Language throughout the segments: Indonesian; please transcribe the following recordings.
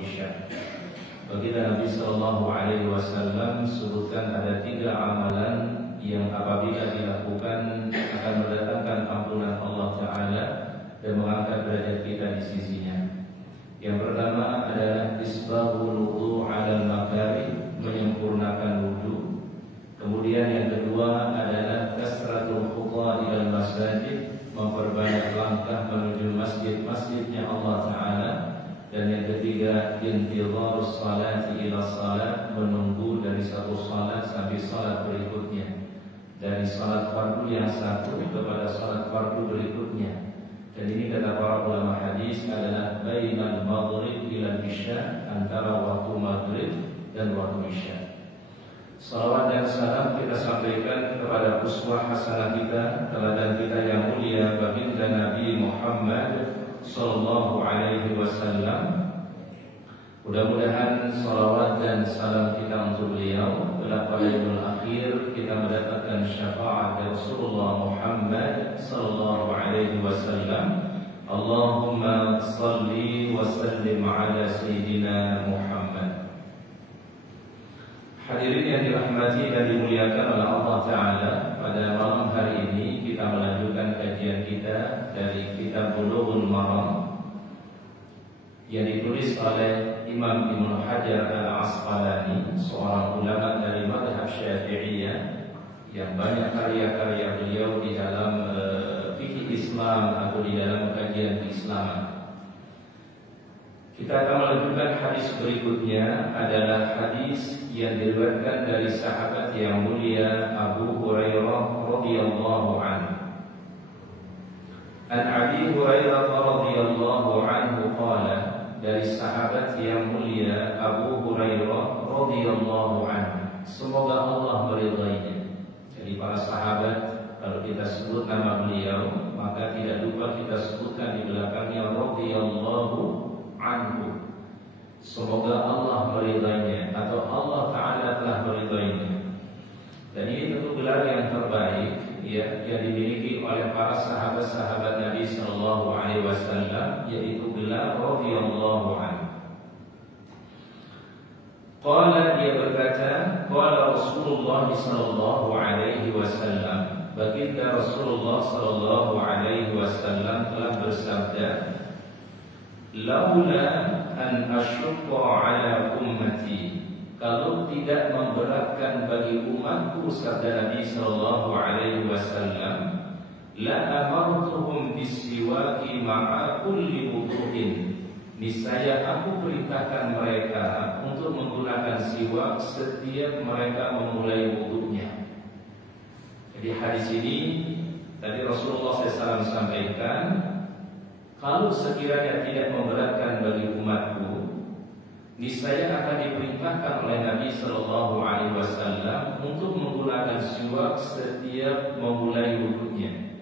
Isya. Baginda Nabi Sallallahu Alaihi Wasallam sebutkan ada 3 amalan yang apabila dilakukan akan mendatangkan ampunan Allah Ta'ala dan mengangkat derajat kita di sisinya. Yang pertama adalah isbahul wudu 'alal makari, menyempurnakan wudu. Kemudian yang kedua adalah kasratul khutwa ilal masajid, memperbanyak langkah menuju masjid-masjidnya Allah Ta'ala. Dan yang ketiga intidharus salati ila salat, menunggu dari satu salat sampai salat berikutnya, dari salat fardu yang satu kepada salat fardu berikutnya. Dan ini kata para ulama hadis adalah bainal maghrib ila isya, antara waktu maghrib dan waktu isya. Salawat dan salam kita sampaikan kepada uswah hasanah kita, teladan kita yang mulia, baginda Nabi Muhammad Sallallahu Alaihi Wasallam. Mudah-mudahan salawat dan salam kita untuk beliau telah pada yaumul akhir kita mendapatkan syafaat dari Rasulullah Muhammad Sallallahu Alaihi Wasallam. Allahumma salli wa sallim ala Sayyidina Muhammad. Hadirin yang dirahmati dan dimuliakan oleh Allah Ta'ala, pada malam hari ini kita melanjutkan kajian kita dari kitab Bulughul Maram yang ditulis oleh Imam Ibnu Hajar Al-Asqalani, seorang ulama dari mazhab Syafi'iyah yang banyak karya-karya beliau di dalam fikih Islam atau di dalam kajian keislaman. Kita akan melanjutkan hadis berikutnya adalah hadis yang diriwayatkan dari sahabat yang mulia Abu Hurairah radhiyallahu anhu. An Abi Hurairah radhiyallahu anhu qala, dari sahabat yang mulia Abu Hurairah radhiyallahu anhu, semoga Allah meridainya. Jadi para sahabat kalau kita sebut nama beliau maka tidak lupa kita sebutkan di belakangnya radhiyallahu anhu, semoga Allah meridainya atau Allah Ta'ala telah meridainya. Dan ini tentu gelar yang terbaik ya, yang dimiliki oleh para sahabat-sahabat Nabi Sallallahu Alaihi Wasallam, yaitu gelar radhiyallahu anhu. Qala, dia berkata, qala Rasulullah Sallallahu Alaihi Wasallam, baginda Rasulullah Sallallahu Alaihi Wasallam telah bersabda, laula an asyqa ala ummati, kalau tidak memberatkan bagi umatku, sabda Nabi Sallallahu Alaihi Wasallam, la amartuhum bisiwaki ma'a kulli wudu'in, niscaya aku perintahkan mereka untuk menggunakan siwak setiap mereka memulai wudunya. Jadi hadis ini tadi Rasulullah SAW sampaikan, kalau sekiranya tidak memberatkan bagi umatku, niscaya akan diperintahkan oleh Nabi Sallallahu Alaihi Wasallam untuk menggunakan siwak setiap memulai wudunya.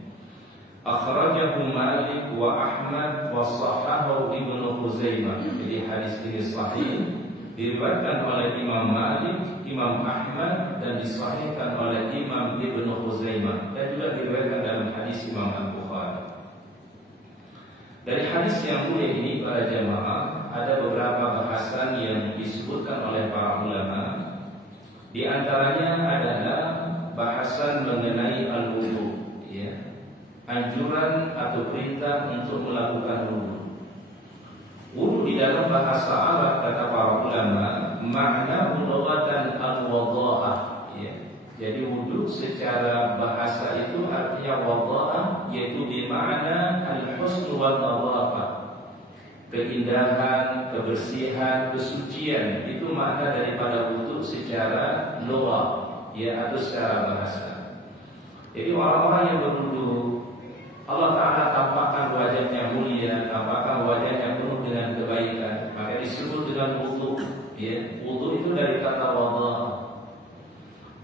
Akhrajahu Malik wa Ahmad wa sahahahu Ibnu Khuzaimah. Jadi hadis ini sahih, diriwayatkan oleh Imam Malik, Imam Ahmad, dan disahihkan oleh Imam Ibnu Khuzaimah, dan juga diriwayatkan dalam hadis Imam Al-Bukhari. Dari hadis yang mulia ini para jamaah, ada beberapa bahasan yang disebutkan oleh para ulama. Di antaranya adalah bahasan mengenai al-wudu, ya, anjuran atau perintah untuk melakukan wudu. Wudu di dalam bahasa Arab kata para ulama, makna lughatan al-wadha'ah, ya. Jadi wudu secara bahasa itu artinya wadha'ah, yaitu bermakna al-husn wal nadhafah, keindahan, kebersihan, kesucian. Itu makna daripada wudu secara lughah, ya, atau secara bahasa. Jadi orang-orang yang berwudu, Allah Ta'ala tampakkan wajahnya mulia, tampakkan wajahnya penuh dengan kebaikan, maka disebut dengan wudu, ya. Wudu itu dari kata wadha'ah.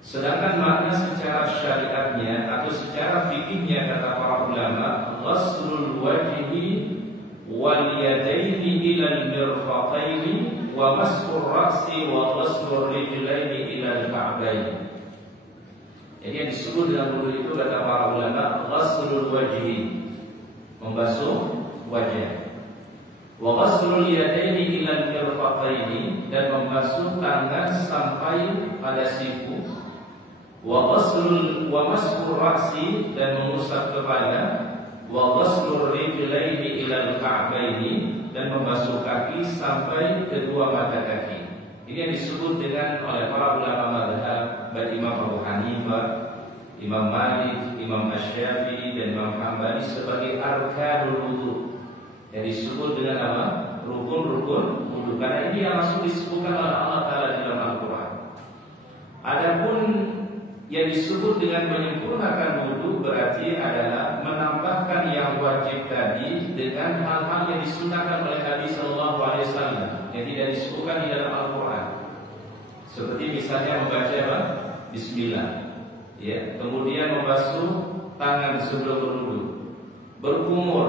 Sedangkan makna secara syariatnya atau secara fikihnya kata para ulama, ghaslul wajhi wal yadaini ila al-mirfaqaini wa mas'ur ra'si wa ghaslur rijlaini ila al-ka'bain. Jadi yang disebut dengan wudu itu kata para ulama ghaslul wajhi, membasuh wajah, wa ghaslul yadaini ila al-mirfaqaini mirfaqaini, dan membasuh tangan sampai pada siku, wa mashu ra'si, dan mengusap kepala, wa ghaslur rijlaini ilal ka'baini, dan membasuh kaki sampai kedua mata kaki. Ini yang disebut dengan oleh para ulama mazhab, baik Imam Abu Hanifah, Imam Malik, Imam Asy-Syafi'i, dan Imam Hambali sebagai arkanul wudu. Yang disebut dengan apa? Rukun-rukun wudu. Karena ini yang langsung disebutkan oleh Allah Ta'ala di dalam Al-Quran. Adapun yang disebut dengan menyempurnakan wudu berarti adalah menambahkan yang wajib tadi dengan hal-hal yang disunahkan oleh Nabi Sallallahu Alaihi Wasallam yang tidak disebutkan di dalam Al-Quran. Seperti misalnya membaca apa? Bismillah, ya. Kemudian membasuh tangan sebelum berwudu, berkumur,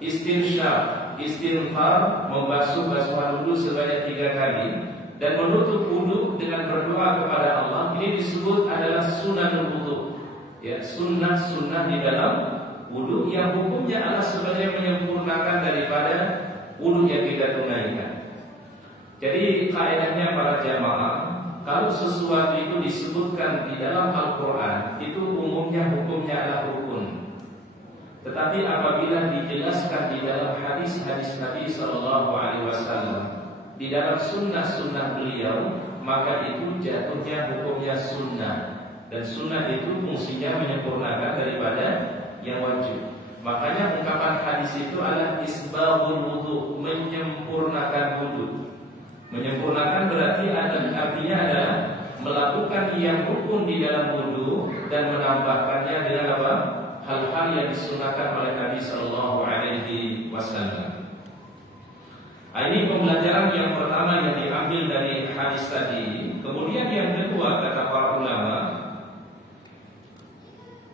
istinsyaq, istighfar, membasuh basuhan wudu sebanyak 3 kali, dan menutup wudu dengan berdoa kepada Allah. Ini disebut adalah sunnah wudu, ya, sunnah di dalam wudu yang hukumnya adalah sebagai menyempurnakan daripada wudu yang kita tunaikan. Jadi kaidahnya para jamaah, kalau sesuatu itu disebutkan di dalam Al-Quran, itu umumnya hukumnya adalah rukun. Tetapi apabila dijelaskan di dalam hadis-hadis Nabi Sallallahu Alaihi Wasallam, di dalam sunnah-sunnah beliau, maka itu jatuhnya hukumnya sunnah. Dan sunnah itu fungsinya menyempurnakan daripada yang wajib. Makanya ungkapan hadis itu adalah isbahul wudu, menyempurnakan wudu. Menyempurnakan berarti artinya adalah melakukan yang rukun di dalam wudu dan menambahkannya dengan apa? Hal-hal yang disunahkan oleh Nabi Sallallahu Alaihi Wasallam. Ini pembelajaran yang pertama yang diambil dari hadis tadi. Kemudian yang kedua, kata para ulama,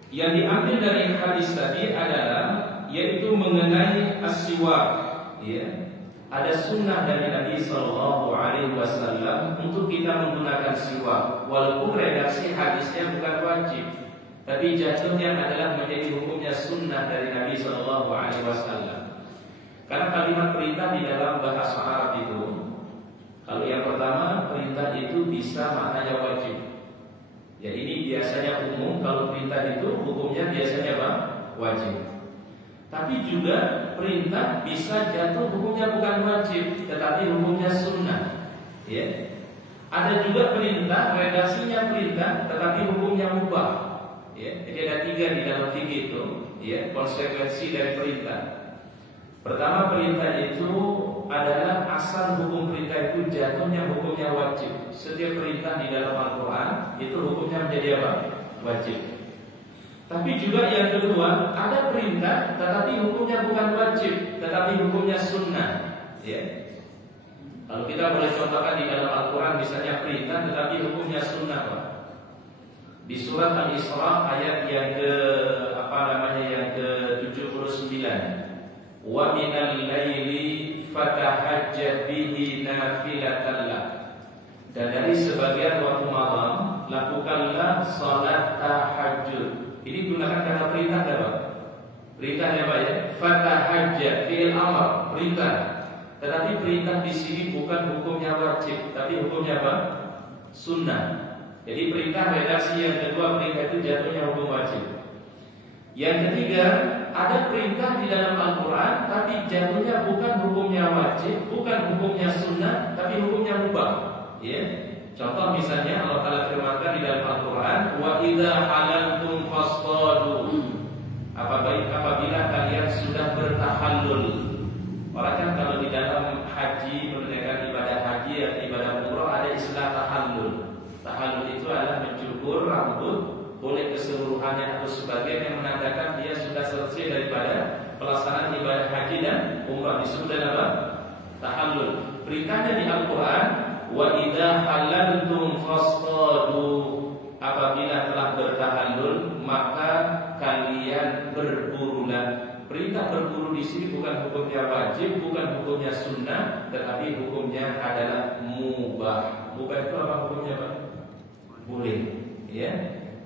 yang diambil dari hadis tadi adalah yaitu mengenai as-siwak, ya. Ada sunnah dari Nabi Sallallahu Alaihi Wasallam untuk kita menggunakan siwak, walaupun redaksi hadisnya bukan wajib, tapi jatuhnya adalah menjadi hukumnya sunnah dari Nabi Sallallahu Alaihi Wasallam. Karena kalimat perintah di dalam bahasa Arab itu, kalau yang pertama perintah itu bisa maknanya wajib. Ya, ini biasanya umum. Kalau perintah itu hukumnya biasanya apa? Wajib. Tapi juga perintah bisa jatuh hukumnya bukan wajib, tetapi hukumnya sunnah, ya. Ada juga perintah redaksinya perintah, tetapi hukumnya mubah, ya. Jadi ada 3 di dalam fikih itu, ya, konsekuensi dari perintah. Pertama, perintah itu adalah asal hukum perintah itu jatuhnya hukumnya wajib. Setiap perintah di dalam Al-Quran itu hukumnya menjadi apa? Wajib. Tapi juga yang kedua, ada perintah tetapi hukumnya bukan wajib, tetapi hukumnya sunnah, ya. Kalau kita boleh contohkan di dalam Al-Quran misalnya perintah tetapi hukumnya sunnah, Pak. Di surat Al-Isra ayat yang ke-79, wa minal laili fatahajjat bihi nafilatan lak. Dan dari sebagian waktu malam lakukanlah salat tahajud. Ini gunakan kata perintah apa? Perintahnya apa ya? Fatahajjat, fi'il amr, perintah. Tetapi perintah di sini bukan hukumnya wajib, tapi hukumnya apa? Sunnah. Jadi perintah redaksi yang kedua, perintah itu jatuhnya hukum wajib. Yang ketiga, ada perintah di dalam Al-Quran, tapi jatuhnya bukan hukumnya wajib, bukan hukumnya sunnah, tapi hukumnya mubah. Ya. Contoh misalnya Allah Ta'ala firmankan di dalam Al-Quran, wa idza halaltum fasṭadu. Apabila kalian sudah bertahallul. Orang kan kalau di dalam haji, menunaikan ibadah haji atau ibadah umrah ada istilah tahallul. Tahallul itu adalah mencukur rambut, boleh keseluruhannya atau sebagian yang menandakan dia sudah selesai daripada pelaksanaan ibadah haji dan umrah. Disebut apa? Tahallul. Perintahnya di Al-Quran, wa idza halaltum fasṭadu. Apabila telah bertahallul maka kalian berburulah. Perintah berburu di sini bukan hukumnya wajib, bukan hukumnya sunnah, tetapi hukumnya adalah mubah. Mubah itu apa hukumnya, Pak? Boleh, ya.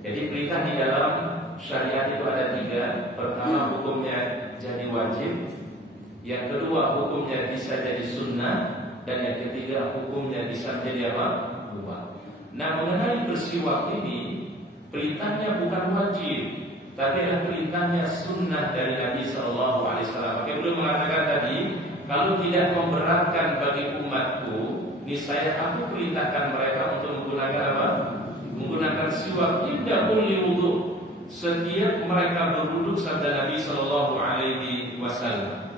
Jadi perintah di dalam syariat itu ada 3. Pertama, hukumnya jadi wajib. Yang kedua, hukumnya bisa jadi sunnah. dan yang ketiga hukumnya bisa menjadi apa? Mubah. Nah, mengenai bersiwak ini perintahnya bukan wajib, tapi adalah perintahnya sunnah dari Nabi Sallallahu Alaihi Wasallam. Maka beliau mengatakan tadi, kalau tidak memberatkan bagi umatku, niscaya aku perintahkan mereka untuk menggunakan apa? Menggunakan siwak inda kulli wudu. Setiap mereka berwudu, sabda Nabi Sallallahu Alaihi Wasallam.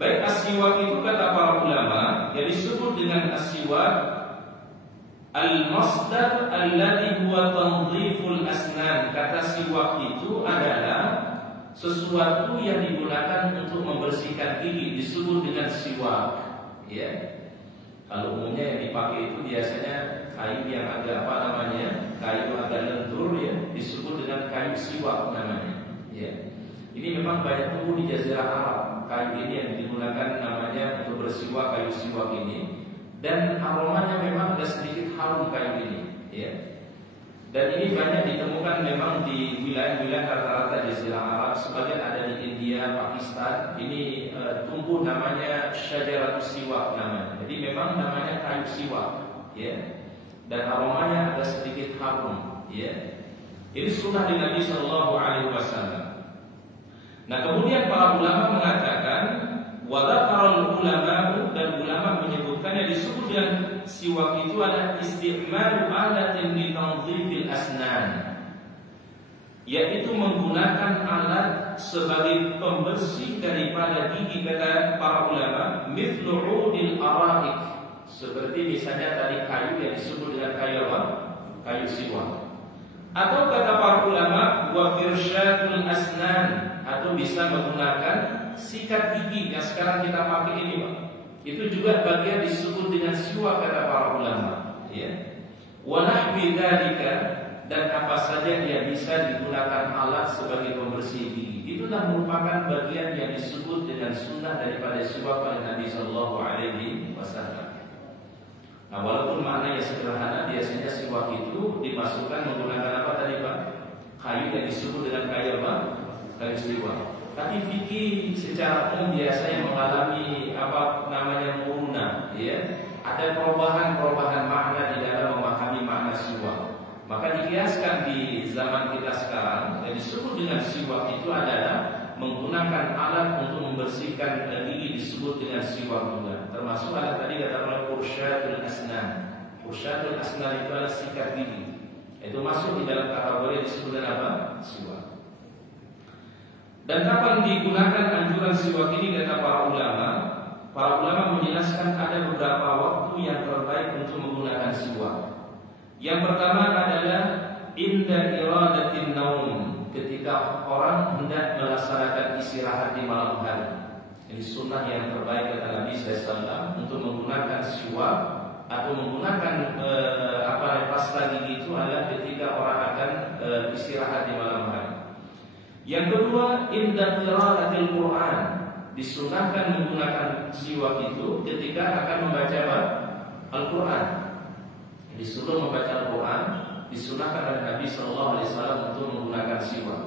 Baik, as-siwak itu kata para ulama yang disebut dengan as-siwak al-masdar alladhi huwa tanziful asnan. Kata siwak itu adalah sesuatu yang digunakan untuk membersihkan gigi, disebut dengan siwak. Ya. Kalau umumnya yang dipakai itu biasanya kayu yang agak apa namanya, kayu agak lentur ya, disebut dengan kayu siwak namanya. Ya. Ini memang banyak tumbuh di Jazirah Arab. Kayu ini yang digunakan namanya untuk bersiwak, kayu siwak ini. Dan aromanya memang ada sedikit harum kayu ini, ya. Dan ini banyak ditemukan memang di wilayah-wilayah rata-rata Jazirah Arab. Sebagian ada di India, Pakistan. Ini tumbuh namanya syajaratus siwak namanya. Jadi memang namanya kayu siwak, ya. Dan aromanya ada sedikit harum, ya. Ini sunnah di Nabi Sallallahu Alaihi Wasallam. Nah, kemudian para ulama mengatakan wadzakarul ulama, dan ulama menyebutkannya disebut dengan siwak itu adalah isti'malu alatin li tanzifil asnan, yaitu menggunakan alat sebagai pembersih daripada gigi. Kata para ulama mithlu udil araik, seperti misalnya tadi kayu yang disebut dengan kayu apa? Kayu siwak. Atau kata para ulama wa firsyatul asnan, atau bisa menggunakan sikat gigi yang sekarang kita pakai ini, Pak. Itu juga bagian disebut dengan siwak kata para ulama, ya. Wa nahwi dzalika, dan apa saja yang bisa digunakan alat sebagai pembersih gigi. Itulah merupakan bagian yang disebut dengan sunnah daripada siwak oleh Nabi Sallallahu Alaihi Wasallam. Nah, walaupun maknanya sederhana, biasanya siwak itu dimasukkan menggunakan apa tadi, Pak? Kayu yang disebut dengan kayu apa? Kayu siwak. Tapi fikih secara umum biasanya mengalami apa namanya muruna, ya. Ada perubahan makna di dalam memahami makna siwak. Maka dikiaskan di zaman kita sekarang, yang disebut dengan siwak itu adalah menggunakan alat untuk membersihkan gigi, disebut dengan siwak juga. Termasuk alat tadi kata oleh fursyatul asnan. Fursyatul asnan itu adalah sikat gigi. Itu masuk di dalam kategori disebut dengan apa? Siwak. Dan kapan digunakan anjuran siwak ini kata para ulama? Para ulama menjelaskan ada beberapa waktu yang terbaik untuk menggunakan siwak. Yang pertama adalah inda iradatin naum, ketika orang hendak melaksanakan istirahat di malam hari. Ini sunnah yang terbaik kata Nabi SAW untuk menggunakan siwak atau menggunakan pasta gigi itu adalah ketika orang akan istirahat di malam hari. Yang kedua, inda qiraatil Quran, disunahkan menggunakan siwak itu ketika akan membaca Al-Quran. Disuruh membaca Al-Quran, disunahkan oleh Nabi Sallallahu Alaihi Wasallam untuk menggunakan siwak.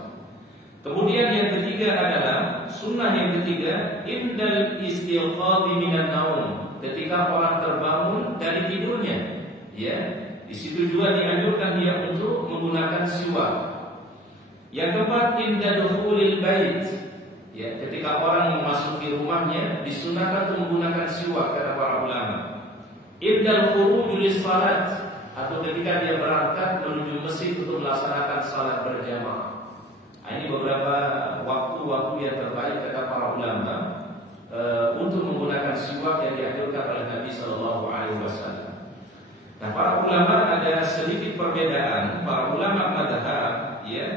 Kemudian yang ketiga adalah sunnah yang ketiga, indal istighfari minan naum, ketika orang terbangun dari tidurnya, ya, di situ juga dianjurkan dia untuk menggunakan siwak. Yang keempat, inda dukhulil bait, ya, ketika orang memasuki rumahnya disunahkan untuk menggunakan siwak kata para ulama. Indal khuruj lis salat, atau ketika dia berangkat menuju masjid untuk melaksanakan salat berjamaah. Ini beberapa waktu-waktu yang terbaik kata para ulama untuk menggunakan siwak yang dianjurkan oleh Nabi Sallallahu Alaihi Wasallam. Nah, para ulama ada sedikit perbedaan. Para ulama mazhab, ya,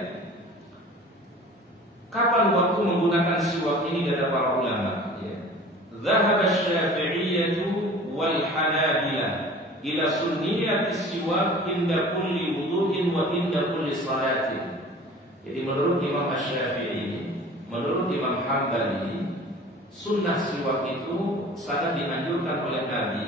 kapan waktu menggunakan siwak ini kata para ulama, ya. Dzahaba asy-Syafi'iyyah wal Hanabilah ila sunniyati siwak inda kulli wudu'in wa inda kulli salatin. Jadi menurut Imam Asy-Syafi'i, menurut Imam Hambali, sunnah siwak itu sangat dianjurkan oleh Nabi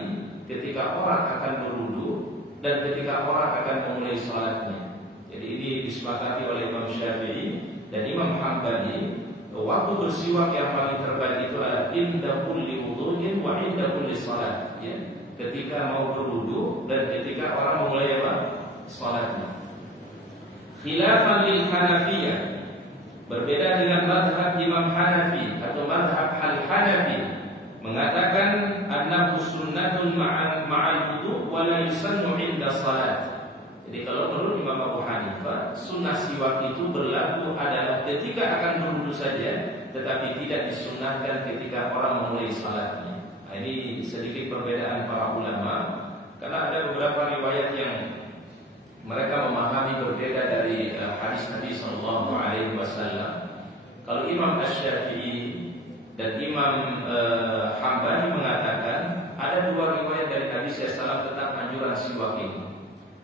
ketika orang akan berwudu dan ketika orang akan memulai salatnya. Jadi ini disepakati oleh Imam Syafi'i dan Imam Hambali. Waktu bersiwak yang paling terbaik itu adalah inda kulli wudu wudu'in wa 'inda kulli shalah, ya. Ketika mau berwudu dan ketika orang mulai apa? Salatnya. Khilafan lil Hanafiyah, berbeda dengan mazhab Imam Hanafi atau mazhab Al-Hanafi, mengatakan annahu sunnatun ma'al wudu wa la yusannu 'inda salat. Jadi kalau menurut Imam Abu Hanifah, sunnah siwak itu berlaku adalah ketika akan berwudu saja, tetapi tidak disunnahkan ketika orang memulai salatnya. Nah, ini sedikit perbedaan para ulama, karena ada beberapa riwayat yang mereka memahami berbeda dari hadis Nabi Sallallahu Alaihi Wasallam. Kalau Imam Asy-Syafi'i dan Imam Hambali mengatakan ada dua riwayat dari Nabi SAW tentang anjuran siwak ini.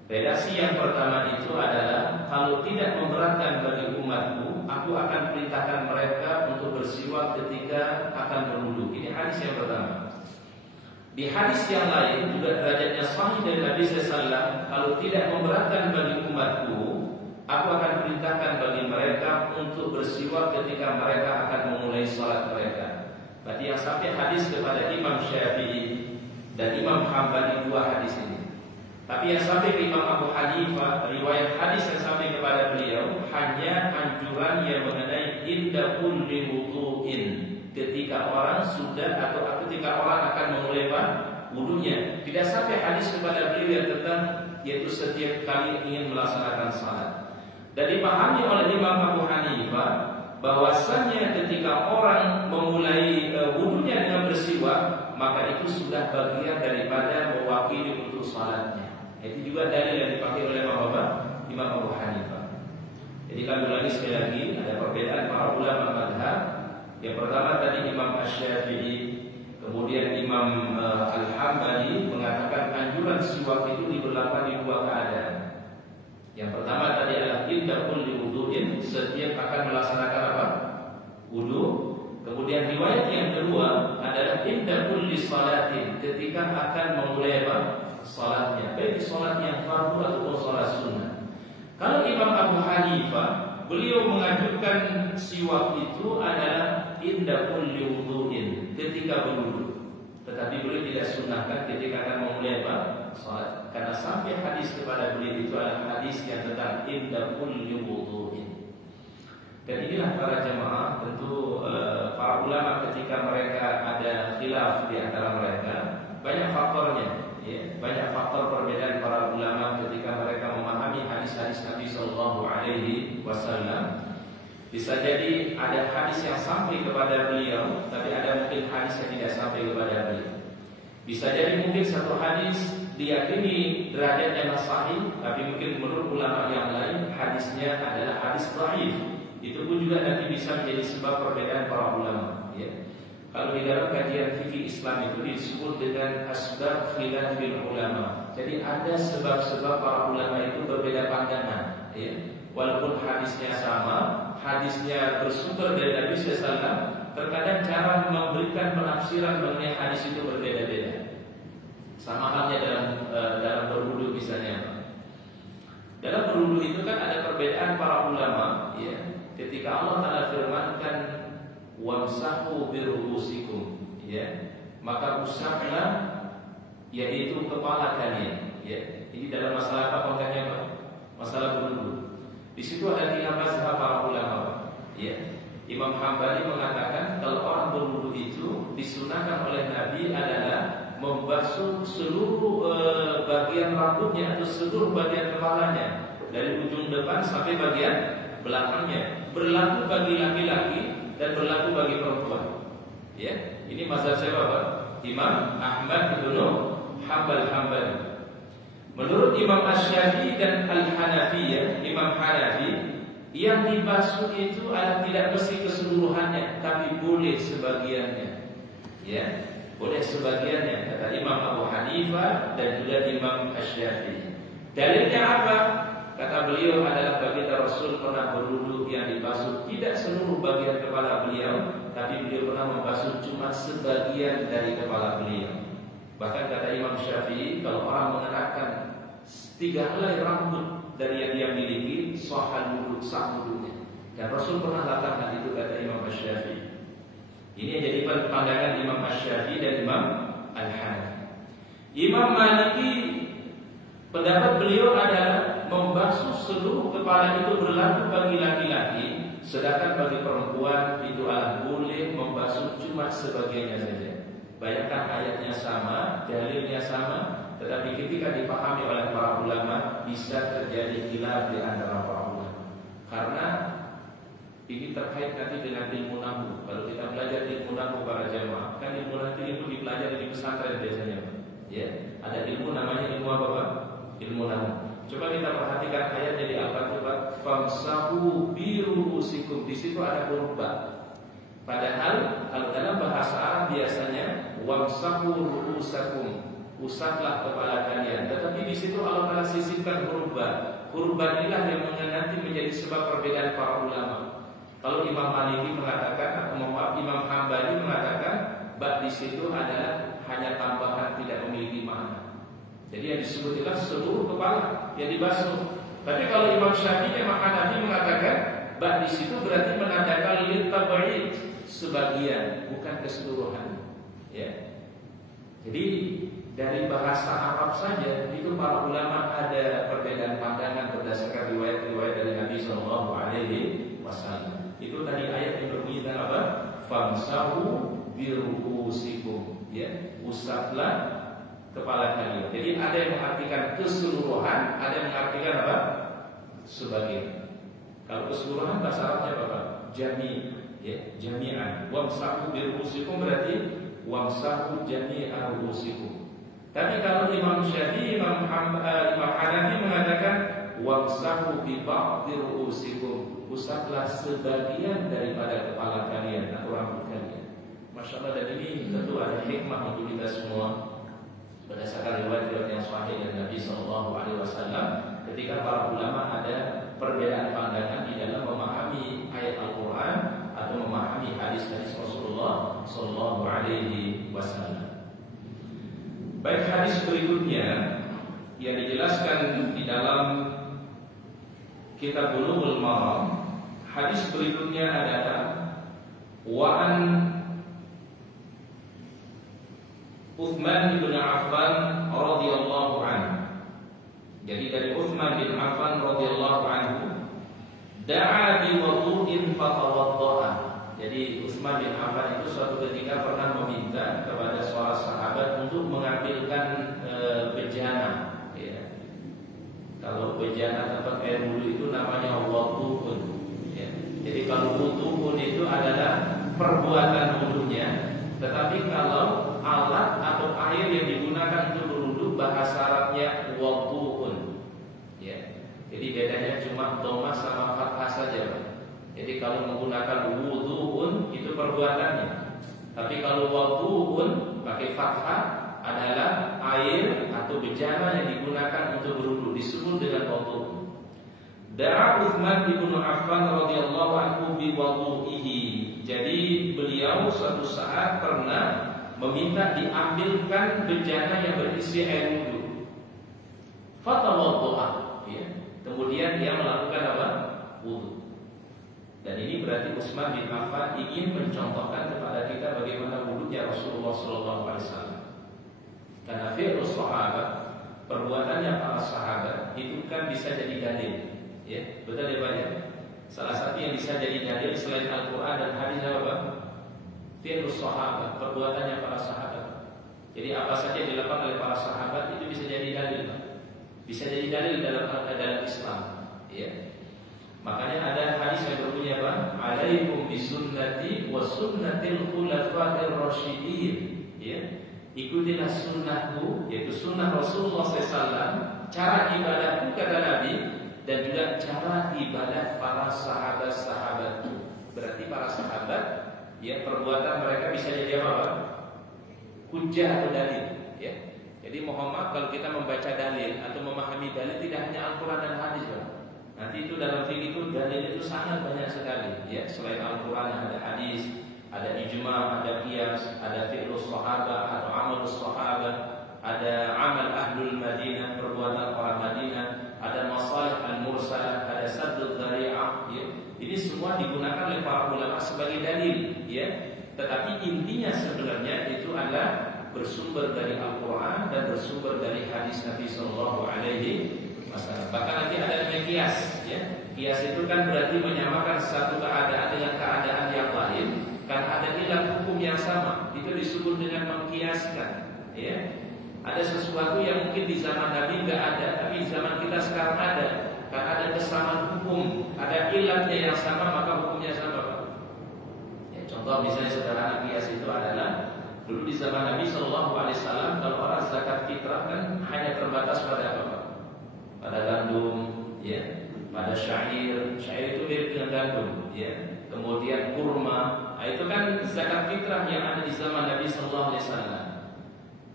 Redaksi yang pertama itu adalah, kalau tidak memberatkan bagi umatku, aku akan perintahkan mereka untuk bersiwak ketika akan berwudu. Ini hadis yang pertama. Di hadis yang lain juga derajatnya sahih dari Nabi SAW, kalau tidak memberatkan bagi umatku, aku akan perintahkan bagi mereka untuk bersiwak ketika mereka akan memulai salat mereka. Berarti yang sampai hadis kepada Imam Syafi'i dan Imam Hambali dua hadis ini. Tapi yang sampai ke Imam Abu Hanifah, riwayat hadis yang sampai kepada beliau hanya anjuran yang mengenai inda kulli wudu'in, ketika orang sudah atau ketika orang akan memulai wudunya. Tidak sampai hadis kepada beliau yang tentang yaitu setiap kali ingin melaksanakan salat. Dan dipahami oleh Imam Abu Hanifah bahwasannya ketika orang memulai wudunya dengan bersiwak, maka itu sudah bagian daripada mewakili untuk salatnya. Itu juga dalil yang dipakai oleh Imam Abu Hanifah. Jadi kami ulangi sekali lagi, ada perbedaan para ulama mazhab. Yang pertama tadi Imam Asy-Syafi'i, kemudian Imam Al-Hambali mengatakan anjuran siwak itu diberlakukan di dua keadaan. Yang pertama tadi adalah inda kulli wudu'in, setiap akan melaksanakan apa? Wudu. Kemudian riwayat yang kedua adalah inda kulli salatin, ketika akan memulai apa? Salatnya, baik salat yang fardu atau salat sunnah. Kalau Imam Abu Hanifah, beliau mengajukan siwak itu adalah inda kulli wudu'in, ketika berwudu. Tetapi beliau tidak sunnahkan ketika akan memulai apa? Salat. Karena sampai hadis kepada beliau itu adalah hadis yang tentang inda kulli wudu'in. Dan inilah para jemaah, tentu para ulama ketika mereka ada khilaf di antara mereka, banyak faktornya. Ya, banyak faktor perbedaan para ulama ketika mereka memahami hadis-hadis Nabi Sallallahu Alaihi Wasallam. Bisa jadi ada hadis yang sampai kepada beliau, tapi ada mungkin hadis yang tidak sampai kepada beliau. Bisa jadi mungkin satu hadis diyakini derajatnya sahih, tapi mungkin menurut ulama yang lain hadisnya adalah hadis dhaif. Itu pun juga nanti bisa menjadi sebab perbedaan para ulama. Ya. Kalau di dalam kajian fikih Islam itu disebut dengan asbab khilafil ulama. Jadi ada sebab-sebab para ulama itu berbeda pandangan, ya. Walaupun hadisnya sama, hadisnya bersumber dari Nabi SAW, terkadang cara memberikan penafsiran mengenai hadis itu berbeda-beda. Sama halnya dalam berwudu misalnya. Dalam berwudu itu kan ada perbedaan para ulama, ya. Ketika Allah Ta'ala firmankan wamsahu biruusikum, ya, maka usaplah yaitu kepala kalian, ya. Ini dalam masalah apa konteksnya, Pak? Masalah berwudu. Di situ ada tiga mazhab para ulama, ya. Imam Hambali mengatakan kalau orang berwudu itu disunahkan oleh Nabi adalah membasuh seluruh bagian rambutnya atau seluruh bagian kepalanya dari ujung depan sampai bagian belakangnya. Berlaku bagi laki-laki dan berlaku bagi perempuan. Ya, ini mazhab siapa, Pak? Imam Ahmad bin Hambal. Menurut Imam Asy-Syafi'i dan Al-Hanafiyah, Imam Hanafi, yang dibasuh itu adalah tidak mesti keseluruhannya, tapi boleh sebagiannya. Ya, boleh sebagiannya, kata Imam Abu Hanifah dan juga Imam Asy-Syafi'i. Dalilnya apa? Kata beliau adalah baginda Rasul pernah berwudu yang dibasuh tidak seluruh bagian kepala beliau, tapi beliau pernah membasuh cuma sebagian dari kepala beliau. Bahkan kata Imam Syafi'i, kalau orang mengenakan 3 helai rambut dari yang dia miliki, sah wudunya. Dan Rasul pernah lakukan itu, kata Imam Syafi'i. Ini yang jadi pandangan Imam Asy-Syafi'i dan Imam Al-Hanafi. Imam Maliki, pendapat beliau adalah membasuh seluruh kepala itu berlaku bagi laki-laki, sedangkan bagi perempuan itu boleh membasuh cuma sebagiannya saja. Bayangkan ayatnya sama, dalilnya sama, tetapi ketika dipahami oleh para ulama bisa terjadi khilaf di antara para ulama. Karena ini terkait nanti dengan ilmu nahwu. Kalau kita belajar ilmu nahwu para jamaah, kan ilmu nahwu itu dipelajari di pesantren biasanya. Ya, ada ilmu namanya ilmu apa, Pak? Ilmu nahwu. Coba kita perhatikan ayat dari Al-Fatihah, famsahu biruusikum. Di situ ada huruf ba. Padahal kalau dalam bahasa Arab biasanya wamsahu ruusakum, usaplah kepala kalian. Tetapi di situ Allah Taala sisipkan huruf ba. Huruf ba inilah yang nanti menjadi sebab perbedaan para ulama. Kalau Imam Maliki mengatakan, atau Imam Hambali mengatakan, ba di situ adalah hanya tambahan, tidak memiliki makna. Jadi yang disebutkan seluruh kepala yang dibasuh. Tapi kalau Imam Syafi'i, Imam Hanafi mengatakan ba di situ berarti menandakan litab'id, sebagian, bukan keseluruhan. Ya. Jadi dari bahasa Arab saja itu para ulama ada perbedaan pandangan berdasarkan riwayat-riwayat dari Nabi Shallallahu Alaihi Wasallam. Itu tadi ayat yang berbunyi tentang apa? Famsahu biruusikum. Ya, usaplah kepala kalian. Jadi ada yang mengartikan keseluruhan, ada yang mengartikan apa? Sebagian. Kalau keseluruhan bahasa Arabnya apa? Jami, ya, jami'an. Wamsahu biruusikum berarti wamsahu jami'a ruusikum. Tapi kalau Imam Syafi'i, Imam Hanafi mengatakan wamsahu bi ba'di ruusikum, usaplah sebagian daripada kepala kalian atau rambut kalian. Masya Allah, dan ini tentu ada hikmah untuk kita semua. Berdasarkan riwayat-riwayat yang sahih dari Nabi Sallallahu Alaihi Wasallam, ketika para ulama ada perbedaan pandangan di dalam memahami ayat Al-Quran atau memahami hadis-hadis Rasulullah Sallallahu Alaihi Wasallam. Baik, hadis berikutnya yang dijelaskan di dalam Kitab Bulughul Maram. Hadis berikutnya adalah Wa'an Uthman bin Affan radhiyallahu anhu. Jadi dari Uthman bin Affan radhiyallahu anhu, da'a bi wudu'in fatawadda'a. Jadi Uthman bin Affan itu suatu ketika pernah meminta kepada seorang sahabat untuk mengambilkan bejana. Ya. Kalau bejana tempat air wudu itu namanya wudu'un. Ya. Jadi kalau wudu'un itu adalah perbuatan wudunya, tetapi kalau alat atau air yang digunakan untuk berwudu bahasa Arabnya wudu'un. Ya. Jadi bedanya cuma dhamma sama fathah saja. Jadi kalau menggunakan wudu'un itu perbuatannya. Tapi kalau wudu'un pakai fathah adalah air atau bejana yang digunakan untuk berwudu, disebut dengan wudu'. Da'a Uthman bin Affan radhiyallahu anhu bi wudu'ihi. Jadi beliau suatu saat pernah meminta diambilkan bejana yang berisi air wudu. Fatawadda'a, ya. Kemudian dia melakukan apa? Wudu. Dan ini berarti Utsman bin Affan ingin mencontohkan kepada kita bagaimana wudunya Rasulullah SAW. Karena fi'lus sahabat, perbuatannya para sahabat itu kan bisa jadi dalil. Ya, betul ya Pak ya? Salah satu yang bisa jadi dalil selain Al-Quran dan hadis apa? Fi'lus sahabat, perbuatannya para sahabat. Jadi apa saja yang dilakukan oleh para sahabat itu bisa jadi dalil, Pak. Bisa jadi dalil dalam Islam. Ya. Makanya ada hadis yang berbunyi apa? Alaikum bisunnati wa sunnatil khulafa'ir rasyidin. Ya. Ikutilah sunnahku, yaitu sunnah Rasulullah SAW, cara ibadahku kata Nabi, dan juga cara ibadah para sahabat-sahabatku. Berarti para sahabat, ya, perbuatan mereka bisa jadi apa? Hujjah atau dalil. Ya. Jadi mohon maaf kalau kita membaca dalil atau memahami dalil tidak hanya Al-Quran dan hadis, Pak. Nanti itu dalam fikih itu dalil itu sangat banyak sekali. Ya, selain Al-Quran ada hadis, ada ijma, ada qiyas, ada fi'lus sahabat atau amalus sahabat, ada amal ahlul Madinah, perbuatan orang Madinah, ada masalih al-mursalah, ada saddul dzari'ah. Ya. Ini semua digunakan oleh para ulama sebagai dalil. Ya. Tetapi intinya sebenarnya itu adalah bersumber dari Al-Quran dan bersumber dari hadis Nabi Sallallahu Alaihi Wasallam. Bahkan nanti ada namanya kias, ya. Kias itu kan berarti menyamakan satu keadaan dengan keadaan yang lain, karena ada ilah hukum yang sama. Itu disebut dengan mengkiaskan, ya. Ada sesuatu yang mungkin di zaman Nabi nggak ada, tapi di zaman kita sekarang ada. Karena ada kesamaan hukum, ada ilatnya yang sama, maka hukumnya sama. Ya, contoh misalnya sederhana kias itu adalah dulu di zaman Nabi Shallallahu Alaihi Wasallam kalau orang zakat fitrah kan hanya terbatas pada apa? Pada gandum, ya, pada syair. Syair itu mirip dengan gandum, ya. Kemudian kurma. Nah, itu kan zakat fitrah yang ada di zaman Nabi Shallallahu Alaihi Wasallam.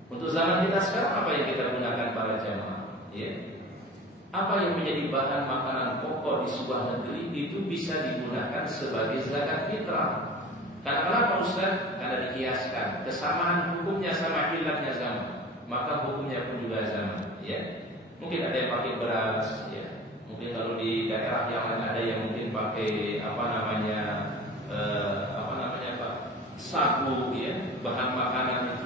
Untuk zaman kita sekarang apa yang kita gunakan para jamaah? Ya. Apa yang menjadi bahan makanan pokok di sebuah negeri itu bisa digunakan sebagai zakat fitrah. Karena kenapa Ustaz? Karena dikiaskan, kesamaan hukumnya sama, ilatnya sama, maka hukumnya pun juga sama. Ya, mungkin ada yang pakai beras, ya. Mungkin kalau di daerah yang lain ada yang mungkin pakai Pak, sagu, ya, bahan makanan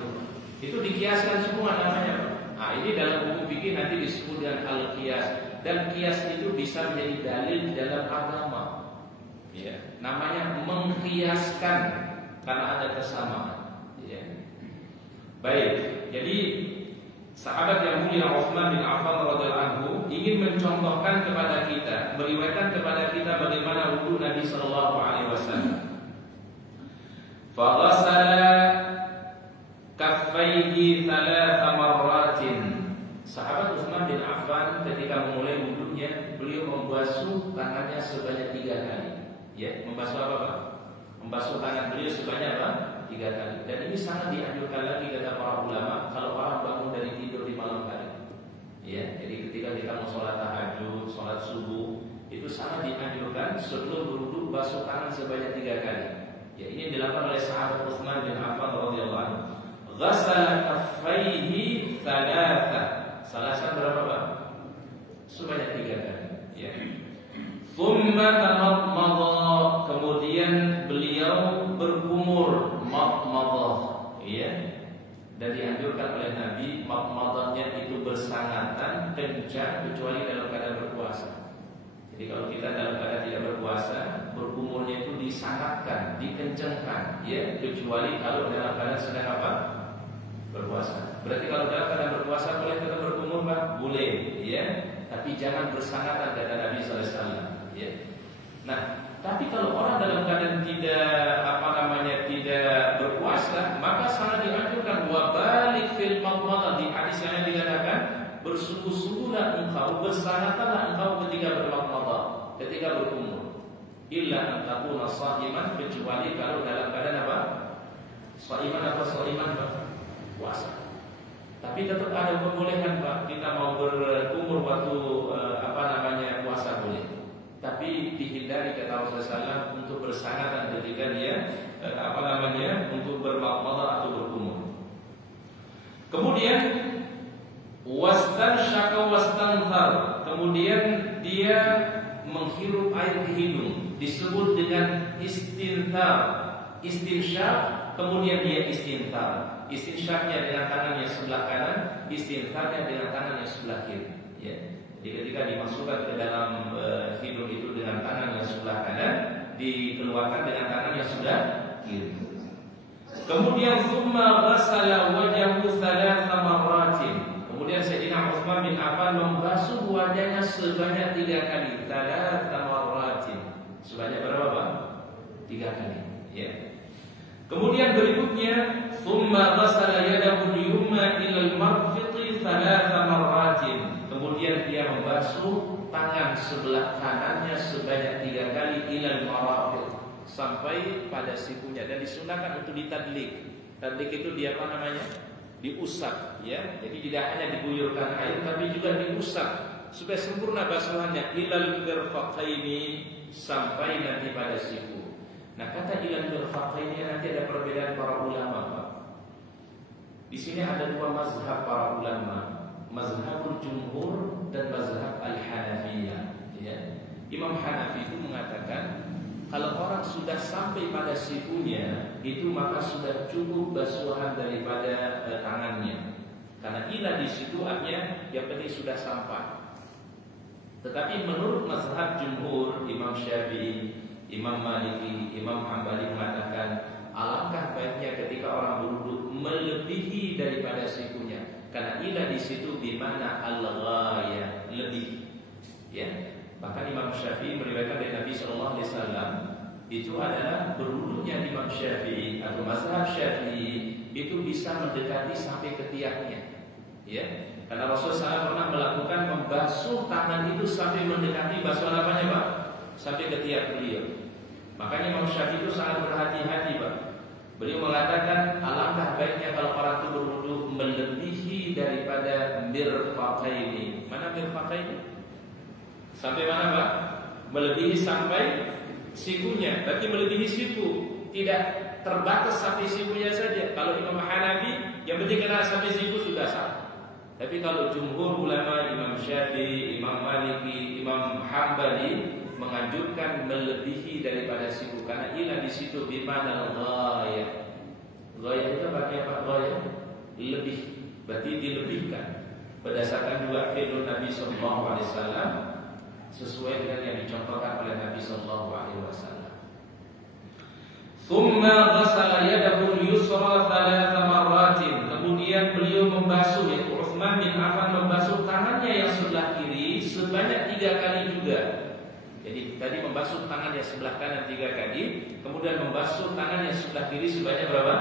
itu dikiaskan semua namanya, Pak. Nah, ini dalam hukum fikih nanti disebut dengan al-qiyas, dan qiyas itu bisa menjadi dalil dalam agama. Ya, namanya mengkiaskan karena ada kesamaan. Ya. Baik, jadi sahabat yang mulia Utsman bin Affan radhiyallahu anhu ingin mencontohkan kepada kita, meriwayatkan kepada kita bagaimana wudu Nabi sallallahu alaihi wasallam. Faghasala kaffaihi thalatha marratin. Sahabat Utsman bin Affan ketika memulai wudunya, beliau membasuh tangannya sebanyak 3 kali. Ya, membasuh apa, Pak? Membasuh tangan beliau sebanyak apa? 3 kali. Dan ini sangat dianjurkan lagi kata para ulama kalau orang bangun dari tidur di malam hari. Ya, jadi ketika kita mau sholat tahajud, sholat subuh, itu sangat dianjurkan sebelum berwudu basuh tangan sebanyak 3 kali. Ya, ini dilakukan oleh sahabat Utsman bin Affan radhiyallahu anhu. Ghassala kaffaihi thalatha. Salasan berapa, Pak? Sebanyak 3 kali. Ya. Thumma tamadmadha, kemudian beliau berkumur, madmadah, ya. Dan dianjurkan oleh Nabi madmadahnya itu bersangatan, kencang, kecuali dalam keadaan berpuasa. Jadi kalau kita dalam keadaan tidak berpuasa, berkumurnya itu disangatkan, dikencangkan, ya, kecuali kalau dalam keadaan sedang apa? Berpuasa. Berarti kalau dalam keadaan berpuasa boleh kita berkumur, Pak? Boleh, ya. Tapi jangan bersangatan kata Nabi sallallahu alaihi wasallam. Ya. Nah, tapi kalau orang dalam keadaan tidak berpuasa, maka sangat dianjurkan wa balik fil madmadah. Di hadis yang dikatakan bersungguh-sungguhlah engkau, bersanatanlah engkau ketika bermadmadah, ketika berkumur. Illa an takuna sha'iman, kecuali kalau dalam keadaan apa? Sha'iman Pak? Puasa. Tapi tetap ada pembolehan, Pak. Kita mau berkumur waktu puasa boleh. Tapi dihindari kata Rasulullah SAW untuk bersangatan ketika dia untuk bermadmadah atau berkumur. Kemudian wastansyaka wastanthar, kemudian dia menghirup air di hidung, disebut dengan istinthar. Istinsyaq, kemudian dia istinthar. Istinsyaqnya dengan tangan yang sebelah kanan, istintharnya dengan tangan yang sebelah kiri. Ya. Jadi ketika dimasukkan ke dalam hidung itu dengan tangan yang sebelah kanan, dikeluarkan dengan tangan yang sebelah kiri. Kemudian thumma ghassala wajhahu thalatha marratin. Kemudian Sayyidina Utsman bin Affan membasuh wajahnya sebanyak 3 kali. Thalatha marratin. Sebanyak berapa, Pak? 3 kali. Ya. Kemudian berikutnya thumma ghassala yadahu al-yumna ila al-marfiqi thalatha marratin. Kemudian dia membasuh tangan sebelah kanannya sebanyak 3 kali ilal marafiq, sampai pada sikunya, dan disunahkan untuk ditadlik. Tadlik itu dia diusap, ya. Jadi tidak hanya diguyurkan air, tapi juga diusap supaya sempurna basuhannya ilal mirfaqaini, sampai nanti pada siku. Nah, kata ilal mirfaqaini nanti ada perbedaan para ulama, Pak. Di sini ada 2 mazhab para ulama. Mazhabul jumhur dan mazhab al-Hanafiyah, ya. Imam Hanafi itu mengatakan kalau orang sudah sampai pada sikunya itu maka sudah cukup basuhan daripada tangannya. Karena ila di situ artinya yang penting sudah sampai. Tetapi menurut mazhab jumhur, Imam Syafi'i, Imam Maliki, Imam Hambali mengatakan alangkah baiknya ketika orang berwudu melebihi daripada sikunya. Karena ila di situ di mana al-ghayah, lebih. Ya. Bahkan Imam Syafi'i meriwayatkan dari Nabi sallallahu alaihi wasallam itu adalah berwudunya Imam Syafi'i atau mazhab Syafi'i itu bisa mendekati sampai ketiaknya. Ya. Karena Rasulullah SAW pernah melakukan membasuh tangan itu sampai mendekati basuhan apanya, Pak? Sampai ketiak beliau. Makanya Imam Syafi'i itu sangat berhati-hati, Pak. Beliau mengatakan alangkah baiknya kalau orang itu berwudu melebihi daripada mirfaqaini. Mana mirfaqaini? Sampai mana, Pak? Melebihi sampai sikunya. Berarti melebihi siku, tidak terbatas sampai sikunya saja. Kalau Imam Hanafi yang penting kena sampai siku sudah sah. Tapi kalau jumhur ulama, Imam Syafi'i, Imam Maliki, Imam Hambali menganjurkan melebihi daripada siku karena ila di situ di mana ghayah. Ghayah itu pakai apa? Ghayah lebih, berarti dilebihkan. Berdasarkan juga firman Nabi sallallahu alaihi wasallam sesuai dengan yang dicontohkan oleh Nabi sallallahu alaihi wasallam. Thumma ghasala yadahu al-yusra thalatha marratin. Kemudian beliau membasuh, yaitu Utsman bin Affan membasuh tangannya yang sebelah kiri sebanyak 3 kali juga. Jadi tadi membasuh tangan yang sebelah kanan 3 kali, kemudian membasuh tangan yang sebelah kiri sebanyak berapa?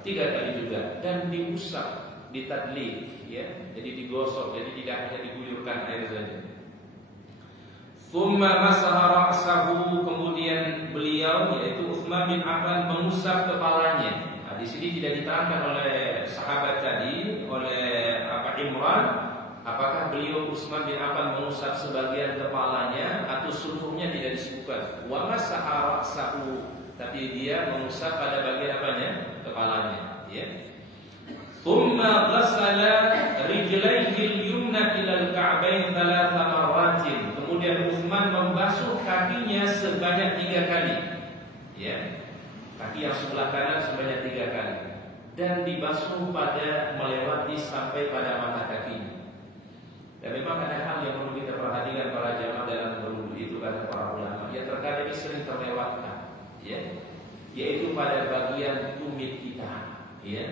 3 kali juga. Dan diusap, ditadlih, ya. Jadi digosok, jadi tidak hanya diguyurkan air saja. Thumma masaha ra'sahu, kemudian beliau yaitu Utsman bin Affan mengusap kepalanya. Nah, di sini tidak diterangkan oleh sahabat tadi, oleh Imran, apakah beliau Utsman bin Affan mengusap sebagian kepalanya atau seluruhnya tidak disebutkan. Wa masaha ra'sahu, tapi dia mengusap pada bagian apanya? Kepalanya, ya. Thumma ghassala rijlaihi al-yumna ila al-ka'bayn thalatha marratin. Kemudian Utsman membasuh kakinya sebanyak 3 kali. Ya. Kaki yang sebelah kanan sebanyak 3 kali. Dan dibasuh pada melewati sampai pada mata kakinya. Dan memang ada hal yang perlu kita perhatikan para jamaah dalam berwudu itu kata para ulama. Yang terkadang ini sering terlewatkan, ya. Yaitu pada bagian tumit kita, ya.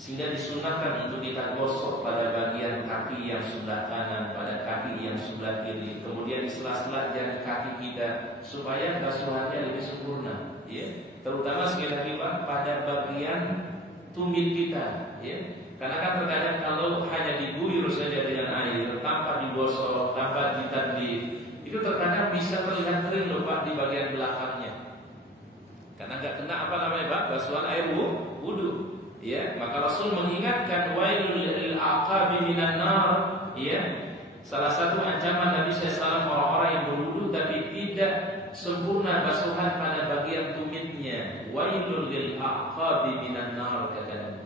Sehingga disunahkan untuk kita gosok pada bagian kaki yang sebelah kanan, pada kaki yang sebelah kiri, kemudian di sela-sela jari kaki kita supaya basuhannya lebih sempurna, ya. Terutama sekali lagi Pak, pada bagian tumit kita, ya. Karena kan terkadang kalau hanya diguyur saja dengan air tanpa digosok, tanpa ditadlih, itu terkadang bisa terlihat kering loh Pak di bagian belakangnya. Karena nggak kena apa namanya Pak, basuhan air wudu. Ya, maka Rasul mengingatkan wailul lil aqabi minan nar, ya. Salah satu ancaman Nabi SAW orang-orang yang berwudu tapi tidak sempurna basuhan pada bagian tumitnya. Wailul lil aqabi minan nar, kata Nabi.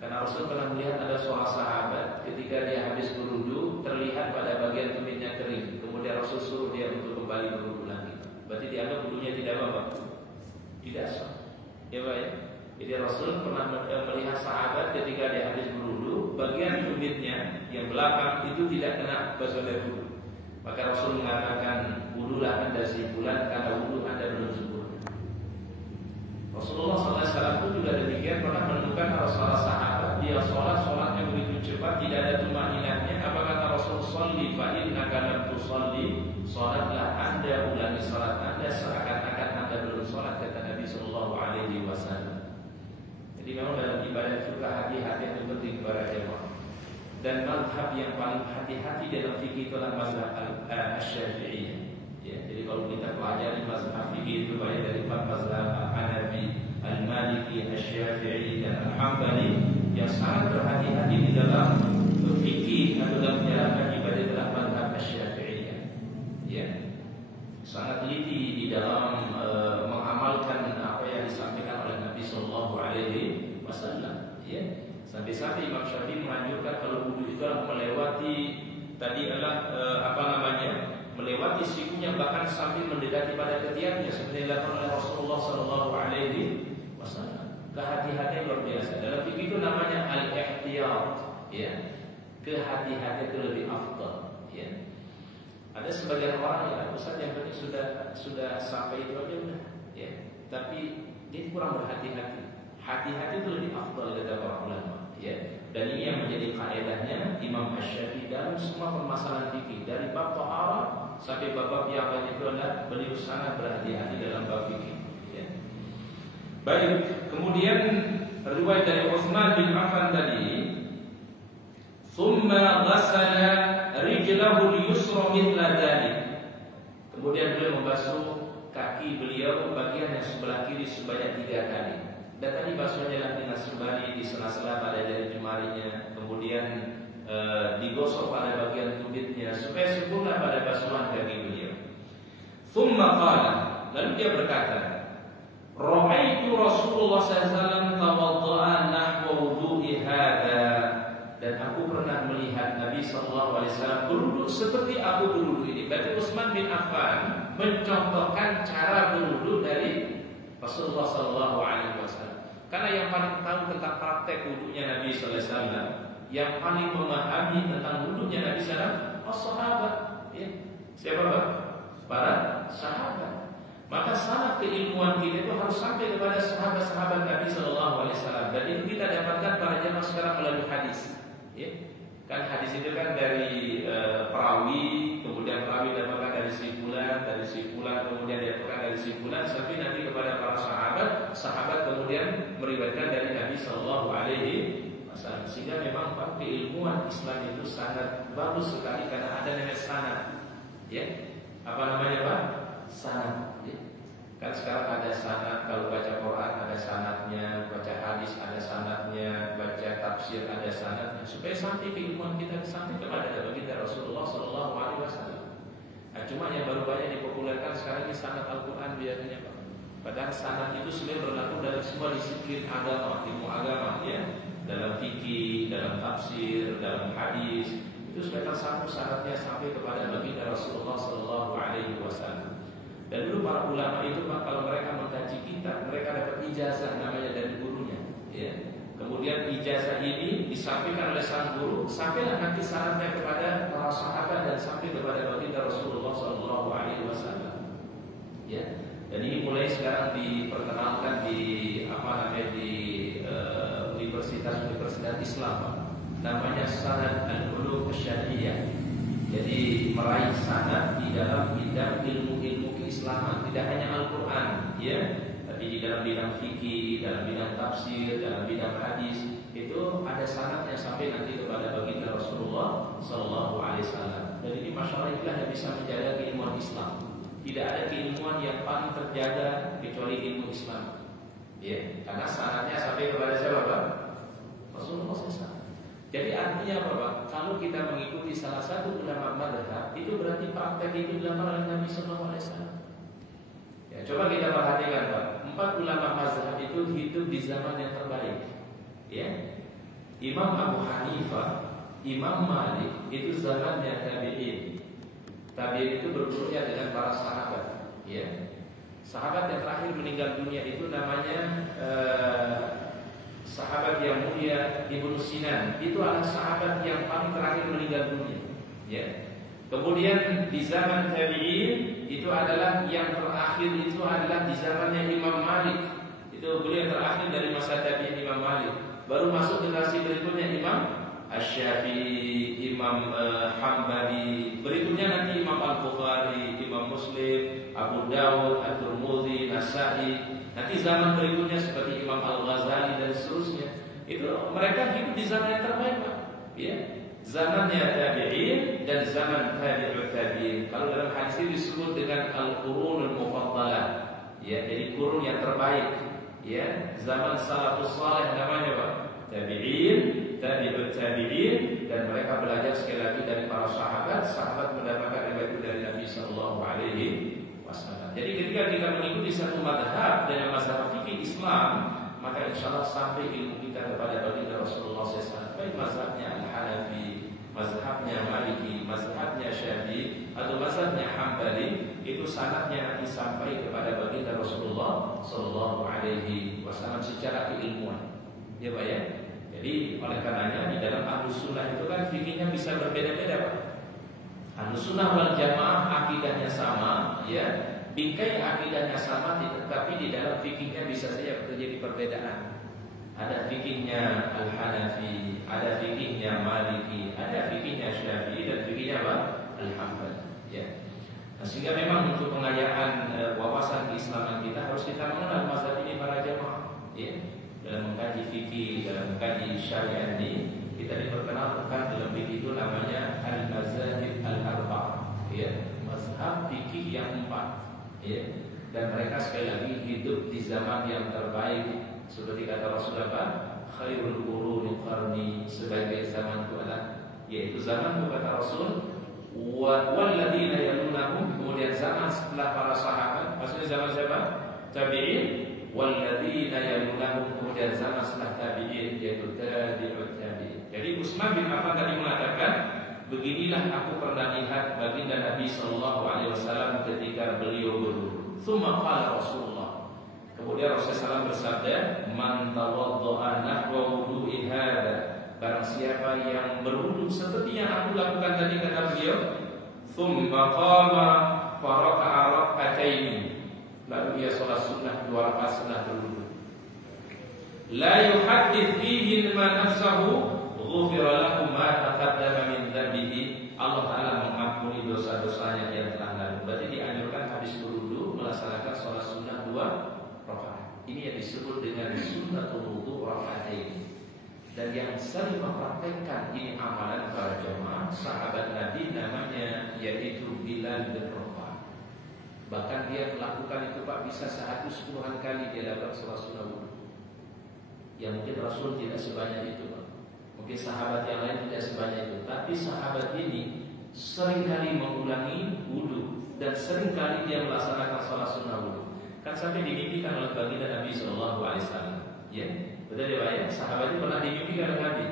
Karena Rasul pernah melihat ada seorang sahabat ketika dia habis berwudu terlihat pada bagian tumitnya kering. Kemudian Rasul suruh dia untuk kembali berwudu lagi. Berarti dianggap wudunya tidak apa? Tidak sah. Ya Pak ya. Jadi Rasul pernah melihat sahabat ketika dia habis berwudu, bagian tumitnya yang belakang itu tidak kena basuhan air wudu. Maka Rasul mengatakan, wudulah anda si fulan karena wudu anda belum sempurna. Rasulullah SAW pun juga demikian pernah menemukan salah sahabat dia sholatnya begitu cepat, tidak ada tumaninahnya. Apa kata Rasul? Sholli fa innaka lam tusolli. Sholatlah anda, ulangi sholat anda seakan-akan anda belum sholat, kata Nabi SAW. Jadi memang dalam ibadah juga hati-hati yang penting para jemaah. Dan mazhab yang paling hati-hati dalam fikih itulah mazhab Asy-Syafi'iyah. Ya, jadi kalau kita pelajari mazhab fikih itu baik dari mazhab Hanafi, Al-Maliki, Asy-Syafi'i dan Al-Hambali yang sangat berhati-hati di dalam fikih atau dalam menjalankan ibadah adalah mazhab Asy-Syafi'iyah. Ya. Sangat teliti di dalam mengamalkan apa yang disampaikan oleh Nabi Sallallahu Alaihi Wasallam. Ya, sampai-sampai Imam Syafi'i menganjurkan kalau wudu itu melewati tadi adalah melewati sikunya bahkan sambil mendekati pada ketiaknya seperti dilakukan oleh Rasulullah Sallallahu Alaihi Kehati-hatian luar biasa. Dalam fikih itu namanya al-ihtiyat, ya. Kehati-hatian itu lebih afdal, ya. Ada sebagian orang ya, Ustaz yang penting sudah sampai itu aja udah, ya. Tapi dia kurang berhati-hati. Hati-hati itu lebih afdal kata para ulama, ya. Dan ini yang menjadi kaedahnya Imam Asy-Syafi'i dalam semua permasalahan fikih, dari bab taharah sampai bab yang lain itu adalah beliau sangat berhati-hati dalam bab fikih, ya. Baik, kemudian riwayat dari Utsman bin Affan tadi, "Tsumma ghassala rijlahu al-yusra mithla dzalik." Kemudian beliau membasuh kaki beliau bagian yang sebelah kiri sebanyak 3 kali. Dan tadi basuhnya adalah dengan sembari di sela-sela pada jari jemarinya, kemudian digosok pada bagian tumitnya supaya sempurna pada basuhan kaki beliau. Tsumma qala, lalu dia berkata, "Ra'aitu Rasulullah SAW tawadda'a nahwa wudu'i hadza." Dan aku pernah melihat Nabi SAW berwudu seperti aku berwudu ini. Berarti Utsman bin Affan mencontohkan cara berwudu dari Rasulullah SAW. Karena yang paling tahu tentang praktek wudunya Nabi SAW, yang paling memahami tentang wudunya Nabi SAW, sahabat. Ya. Siapa Pak? Para sahabat. Maka sanad keilmuan kita itu harus sampai kepada sahabat-sahabat Nabi SAW. Dan itu kita dapatkan para jemaah sekarang melalui hadis. Ya. Kan hadis itu kan dari perawi, kemudian perawi dapatkan dari si fulan, kemudian dapatkan dari si fulan, sampai nanti kepada para sahabat kemudian meriwayatkan dari Nabi Sallallahu Alaihi Wasallam. Sehingga memang Pak, keilmuan Islam itu sangat bagus sekali karena ada namanya sanad. Ya, apa namanya Pak? Sanad. Ya. Kan sekarang ada sanad, kalau baca Quran ada sanadnya, baca hadis ada sanadnya, baca tafsir ada sanadnya, supaya sampai keilmuan kita sampai kepada baginda Rasulullah Sallallahu Alaihi Wasallam. Nah, cuma yang baru banyak dipopulerkan sekarang ini sanad Al-Quran biasanya Pak. Padahal sanad itu sebenarnya berlaku dalam semua disiplin agama, ilmu agama, ya, dalam fikih, dalam tafsir, dalam hadis, itu sudah tersambung syaratnya sampai kepada baginda Rasulullah Sallallahu Alaihi Wasallam. Dan dulu para ulama itu Pak, kalau mereka mengkaji kitab, mereka dapat ijazah namanya dari gurunya, ya. Kemudian ijazah ini disampaikan oleh sang guru, sampailah nanti syaratnya kepada para sahabat dan sampai kepada baginda Rasulullah Sallallahu Alaihi Wasallam, ya. Dan ini mulai sekarang diperkenalkan di universitas Islam, Pak. Namanya sanad al-ulum asy-syar'iyyah. Jadi meraih sanad di dalam bidang ilmu-ilmu keislaman, tidak hanya Al-Quran, ya, tapi di dalam bidang fikih, dalam bidang tafsir, dalam bidang hadis, itu ada sanad yang sampai nanti kepada baginda Rasulullah Sallallahu Alaihi Wasallam. Dan ini masyarakat yang bisa menjaga keilmuan Islam. Tidak ada keilmuan yang paling terjaga kecuali ilmu Islam, ya, karena sanadnya sampai kepada siapa Pak? Rasulullah SAW. Jadi artinya apa Pak? Kalau kita mengikuti salah satu ulama mazhab, itu berarti praktek itu dilakukan oleh Nabi Sallallahu Alaihi Wasallam. Ya, coba kita perhatikan Pak, 4 ulama mazhab itu hidup di zaman yang terbaik. Ya, Imam Abu Hanifah, Imam Malik itu zamannya tabi'in. Tabi'in itu bergurunya dengan para sahabat. Ya, sahabat yang terakhir meninggal dunia itu namanya sahabat yang mulia Ibnu Sinan. Itu adalah sahabat yang paling terakhir meninggal dunia, ya. Kemudian di zaman tabi'in itu adalah yang terakhir itu adalah di zamannya Imam Malik. Itu beliau yang terakhir dari masa tabi'in Imam Malik. Baru masuk generasi berikutnya Imam Asy-Syafi'i, Imam Hambali. Berikutnya nanti Imam Al-Bukhari, Imam Muslim, Abu Dawud, At-Tirmidzi, Nasa'i. Nanti zaman berikutnya seperti Imam Al-Ghazali dan seterusnya. Itu mereka hidup di zaman yang terbaik, Pak. Ya, zamannya tabi'in dan zaman tabi'ut tabi'in. Kalau dalam hadis ini disebut dengan al-qurunul mufaddalah. Ya, jadi kurun yang terbaik. Ya, zaman salafus saleh namanya, Pak. Tabi'in, tabi'ut tabi'in, dan mereka belajar sekali lagi dari para sahabat. Sahabat mendapatkan riwayat dari Nabi sallallahu alaihi wasallam. Jadi ketika kita mengikuti satu mazhab dalam mazhab fikih Islam, maka insya Allah sampai ilmu kita kepada baginda Rasulullah SAW. Baik mazhabnya Al-Hanafi, mazhabnya Maliki, mazhabnya Syafi'i, atau mazhabnya Hambali, itu yaitu sanadnya nanti sampai kepada baginda Rasulullah Sallallahu Alaihi Wasallam secara keilmuan, ya Pak ya. Jadi oleh karenanya di dalam Ahlus Sunnah itu kan fikihnya bisa berbeda-beda Pak. Ahlus Sunnah wal Jamaah akidahnya sama, ya, bingkai akidahnya sama, tetapi di dalam fikihnya bisa saja terjadi perbedaan. Ada fikihnya Al-Hanafi, ada fikihnya Maliki, ada fikihnya Syafi'i, dan fikihnya apa? Al-Hambali. Ya. Nah, sehingga memang untuk pengayaan wawasan keislaman kita harus kita mengenal mazhab ini para jamaah. Ya. Dalam mengkaji fikih, dalam mengkaji syariat ini, kita diperkenalkan dalam fikih itu namanya al-mazahib al-arba'ah. Ya. Mazhab fikih yang 4. Ya. Dan mereka sekali lagi hidup di zaman yang terbaik. Seperti kata Rasulullah, khairul quruni qarni, sebagai zaman itu adalah, yaitu zaman kata Rasul, walladzina yalunahum, kemudian zaman setelah para sahabat, maksudnya zaman siapa? Tabi'in, walladzina yalunahum, kemudian zaman setelah tabi'in, yaitu tabi'ut tabi'in. Jadi Utsman bin Affan tadi mengatakan, beginilah aku pernah lihat baginda Nabi sallallahu alaihi wasallam ketika beliau berwudu. Tsumma qala Rasulullah, kemudian Rasulullah SAW bersabda, man tawaddo'a nahwa wudu'i hadza, barang siapa yang berwudu seperti yang aku lakukan tadi, kata beliau, tsumma qama faraka'a rak'ataini, lalu dia salat sunnah 2 rakaat setelah berwudu, la yuhaddits fihi ma nafsahu ghufira lahu ma taqaddama min dhanbihi, Allah Ta'ala mengampuni dosa-dosanya yang telah lalu. Berarti dianjurkan habis berwudu melaksanakan salat sunnah 2 rakaat. Ini yang disebut dengan sunnatul wudu rakaatain. Dan yang sering mempraktekkan ini amalan para jamaah sahabat Nabi namanya yaitu Bilal bin Rabah. Bahkan dia melakukan itu Pak bisa sehari 10 kali dia dapat salat sunnah wudu. Yang mungkin Rasul tidak sebanyak itu Pak. Mungkin sahabat yang lain tidak sebanyak itu. Tapi sahabat ini seringkali mengulangi wudu dan seringkali dia melaksanakan salat sunnah wudu. Kan sampai dimimpikan oleh baginda Nabi Sallallahu Alaihi Wasallam. Ya, betul ya Pak ya. Sahabat itu pernah dimimpikan oleh Nabi.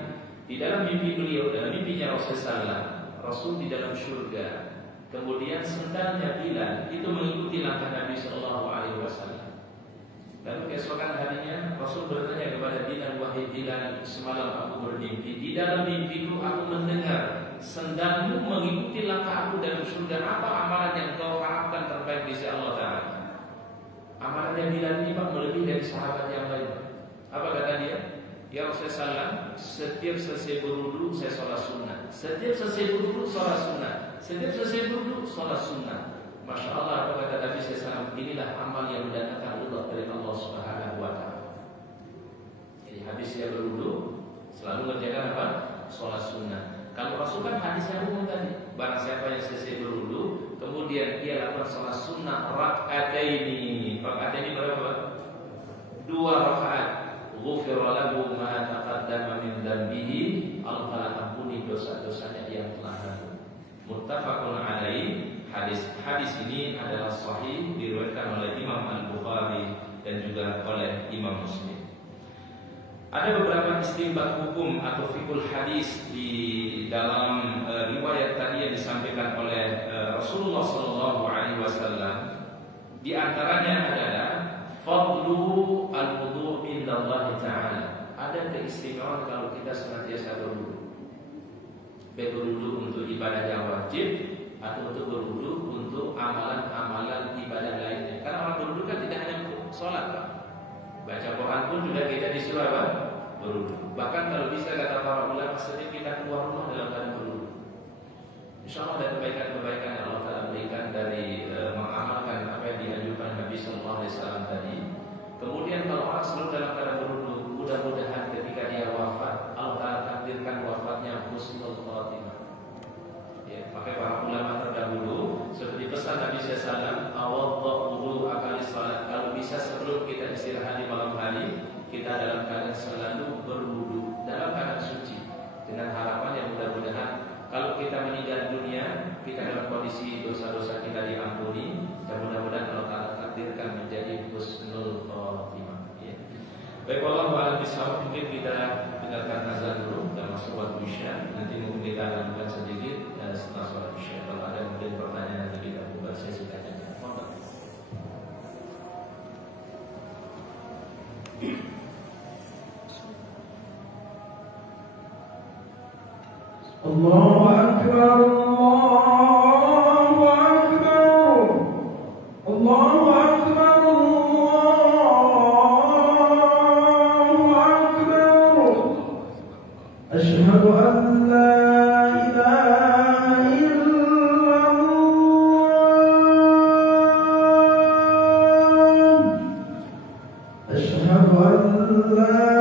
Di dalam mimpi beliau, dalam mimpinya Rasulullah, Rasul di dalam surga. Kemudian sendalnya Bilal itu mengikuti langkah Nabi Sallallahu Alaihi Wasallam. Lalu keesokan harinya Rasul bertanya kepada Bilal, wahai Bilal, semalam aku bermimpi. Di dalam mimpiku aku mendengar sendalmu mengikuti langkah aku dalam surga. Apa amalan yang kau harapkan terbaik di sisi Allah Ta'ala? Amalannya Bilal ini Pak melebihi dari sahabat yang lain. Apa kata dia? Ya Rasulullah, setiap selesai berwudu saya sholat sunnah. Setiap selesai berwudu sholat sunnah. Setiap selesai berwudu sholat sunnah. Masya Allah, apa kata Nabi SAW? Inilah amal yang mendatangkan ridha dari Allah Subhanahu Wa Taala. Jadi habis dia berwudu selalu mengerjakan apa? Sholat sunnah. Kalau Rasul kan hadis yang umum tadi, barang siapa yang selesai berwudu kemudian dia lakukan sholat sunnah rak'ataini. Rak'ataini berapa? 2 rakaat. Ghufira lahu ma taqaddama min dhanbihi, Allah Ta'ala ampuni dosa-dosanya yang telah lalu. Muttafaqun alaihi. Hadis ini adalah sahih, diriwayatkan oleh Imam Al-Bukhari dan juga oleh Imam Muslim. Ada beberapa istinbat hukum atau fikul hadis di dalam riwayat tadi yang disampaikan oleh Rasulullah Sallallahu Alaihi Wasallam. Di antaranya adalah fadlu al-wudu indallahi ta'ala. Ada keistimewaan kalau kita senantiasa berwudu. Baik berwudu untuk ibadah yang wajib atau untuk berwudu untuk amalan-amalan ibadah lainnya. Karena orang berwudu kan tidak hanya untuk sholat Pak. Baca Quran pun juga kita disuruh apa? Berwudu. Bahkan kalau bisa kata para ulama, setiap kita keluar rumah dalam keadaan berwudu. Insya Allah ada kebaikan-kebaikan yang Allah Ta'ala berikan dari mengamalkan apa yang dianjurkan Nabi Sallallahu Alaihi Wasallam tadi. Kemudian kalau orang selalu dalam keadaan berwudu, mudah-mudahan ketika dia wafat, Allah Ta'ala takdirkan wafatnya husnul khatimah. Ya, maka para ulama terdahulu seperti pesan Nabi SAW, awaddu wudu akali salat. Kalau bisa sebelum kita istirahat di malam hari, kita dalam keadaan selalu berwudu dalam keadaan suci, dengan harapan yang mudah-mudahan kalau kita meninggal dunia, kita dalam kondisi dosa-dosa kita diampuni, dan mudah-mudahan Allah Ta'ala takdirkan menjadi husnul khatimah. Ya. Baik, wallahu a'lam bishawab. Mungkin kita dengarkan azan dulu dan masuk waktu isya. Nanti mungkin kita lanjutkan sedikit setelah sholat isya. Kalau ada mungkin pertanyaan yang kita buat, saya silakan. Allahu Akbar, Allahu Akbar, Allahu Akbar, Allahu Akbar. Asyhadu an la ilaha illallah. Asyhadu an la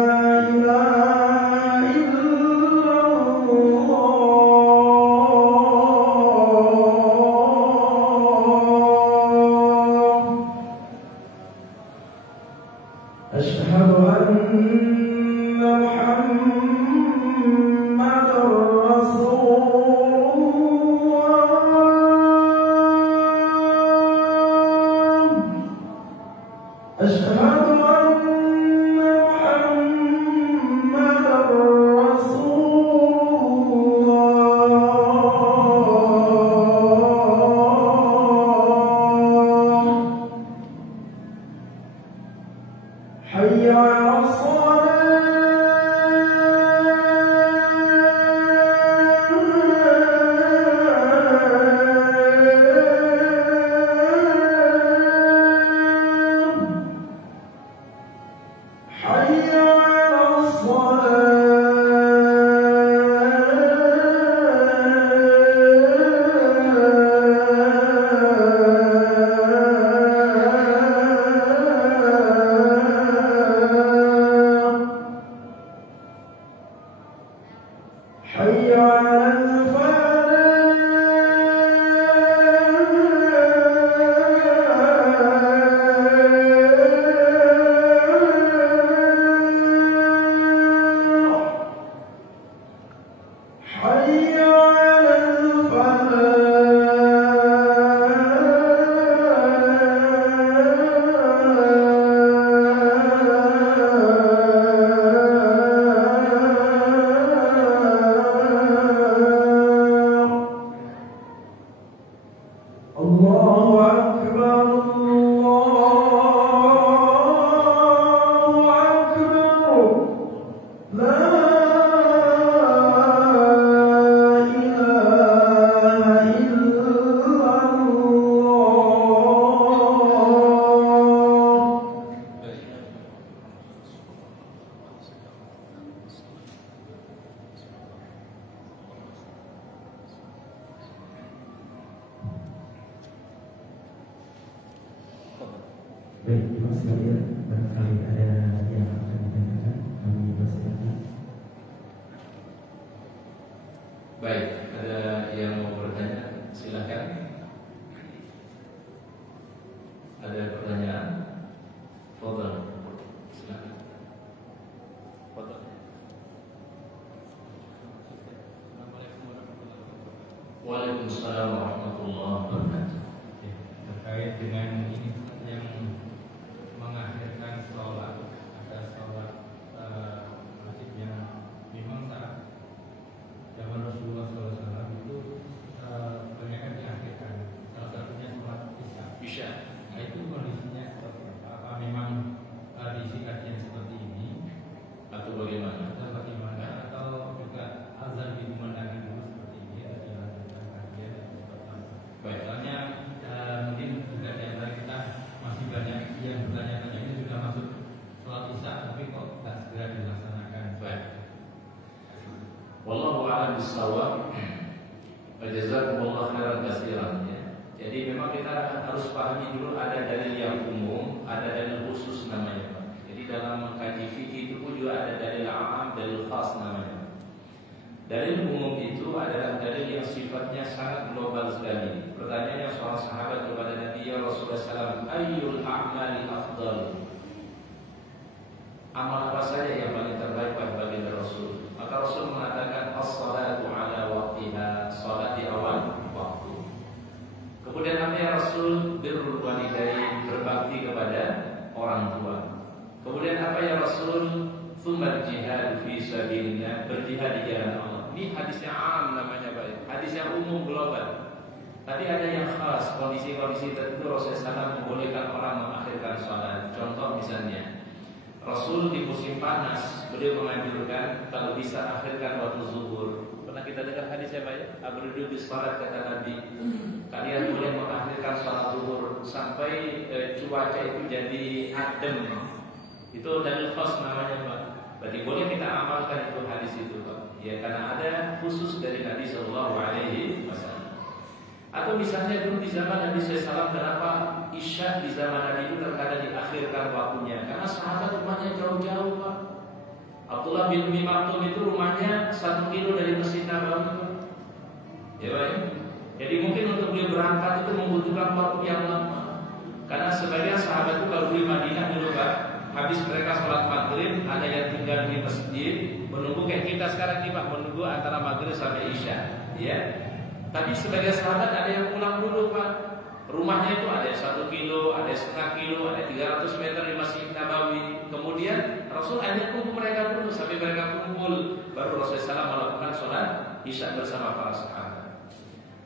Baik, Mas sekalian, barangkali ada yang akan ditanyakan, kami persilakan. Baik, ada yang mau bertanya, silakan. Ada pertanyaan? Fadhal. Silakan. Fadhal. Waalaikumsalam warahmatullahi wabarakatuh. Terkait dengan ini yang mengakhirkan sholat, ada sholat masjid yang memang saat zaman Rasulullah SAW itu banyak kan diakhirkan, salah satunya sholat isya. Nah itu kondisinya seperti apa? Apa memang kondisi kajian seperti ini Atau bagaimana? Atau juga azan dikumandangkan dulu seperti ini atau dilanjutkan kajian atau seperti apa? Baik. Soalnya mungkin juga di antara kita masih banyak yang bertanya-tanya ini sudah masuk sholat isya tapi kok tidak segera dilaksanakan. Baik. Wallahu a'lam bishawab. Jazakumullah khairan katsiran ya. Jadi memang kita harus pahami dulu ada dalil yang umum, ada dalil khusus namanya, Pak. Jadi dalam mengkaji fikih itu pun juga ada dalil 'am, dalil khas namanya. Dalil umum itu adalah dalil yang sifatnya sangat global sekali. Pertanyaannya seorang sahabat kepada Nabi ya Rasulullah SAW, ayyul a'mali afdal? Amal apa saja yang paling terbaik pada baginda Rasul? Maka Rasul mengatakan as-salatu ala waqtiha, salat di awal waktu. Kemudian apa ya Rasul? Birrul walidain, berbakti kepada orang tua. Kemudian apa ya Rasul? Tsumma jihad fi sabilillah, berjihad di jalan Allah. Ini hadisnya 'am namanya, Pak. Hadisnya umum global. Tapi ada yang khas, kondisi-kondisi tertentu Rasulullah SAW membolehkan orang mengakhirkan salat. Contoh misalnya, Rasul di musim panas beliau menganjurkan kalau bisa akhirkan waktu zuhur. Pernah kita dengar hadis ya Pak ya? Abridu bis salat, kata Nabi, kalian boleh mengakhirkan salat zuhur sampai cuaca itu jadi adem. Itu dalil khas namanya Pak. Berarti boleh kita amalkan itu hadis itu Pak. Ya, karena ada khusus dari Nabi Sallallahu Alaihi Wasallam. Atau misalnya dulu di zaman Nabi SAW, kenapa Isya di zaman Nabi itu terkadang diakhirkan waktunya? Karena sahabat rumahnya jauh-jauh Pak. Abdullah bin Umi Maktum itu rumahnya 1 kilo dari Masjid Nabawi Pak. Ya Pak ya? Jadi mungkin untuk dia berangkat itu membutuhkan waktu yang lama. Karena sebagian sahabat itu kalau di Madinah dulu Pak, habis mereka sholat maghrib, ada yang tinggal di masjid menunggu kayak kita sekarang nih Pak, menunggu antara maghrib sampai Isya. Ya. Tapi sebagian sahabat ada yang pulang dulu Pak. Rumahnya itu ada 1 kilo, ada setengah kilo, ada 300 meter di Masjid Nabawi. Kemudian Rasul ajak kumpul mereka dulu, sampai mereka kumpul baru Rasulullah SAW melakukan sholat Isya bersama para sahabat.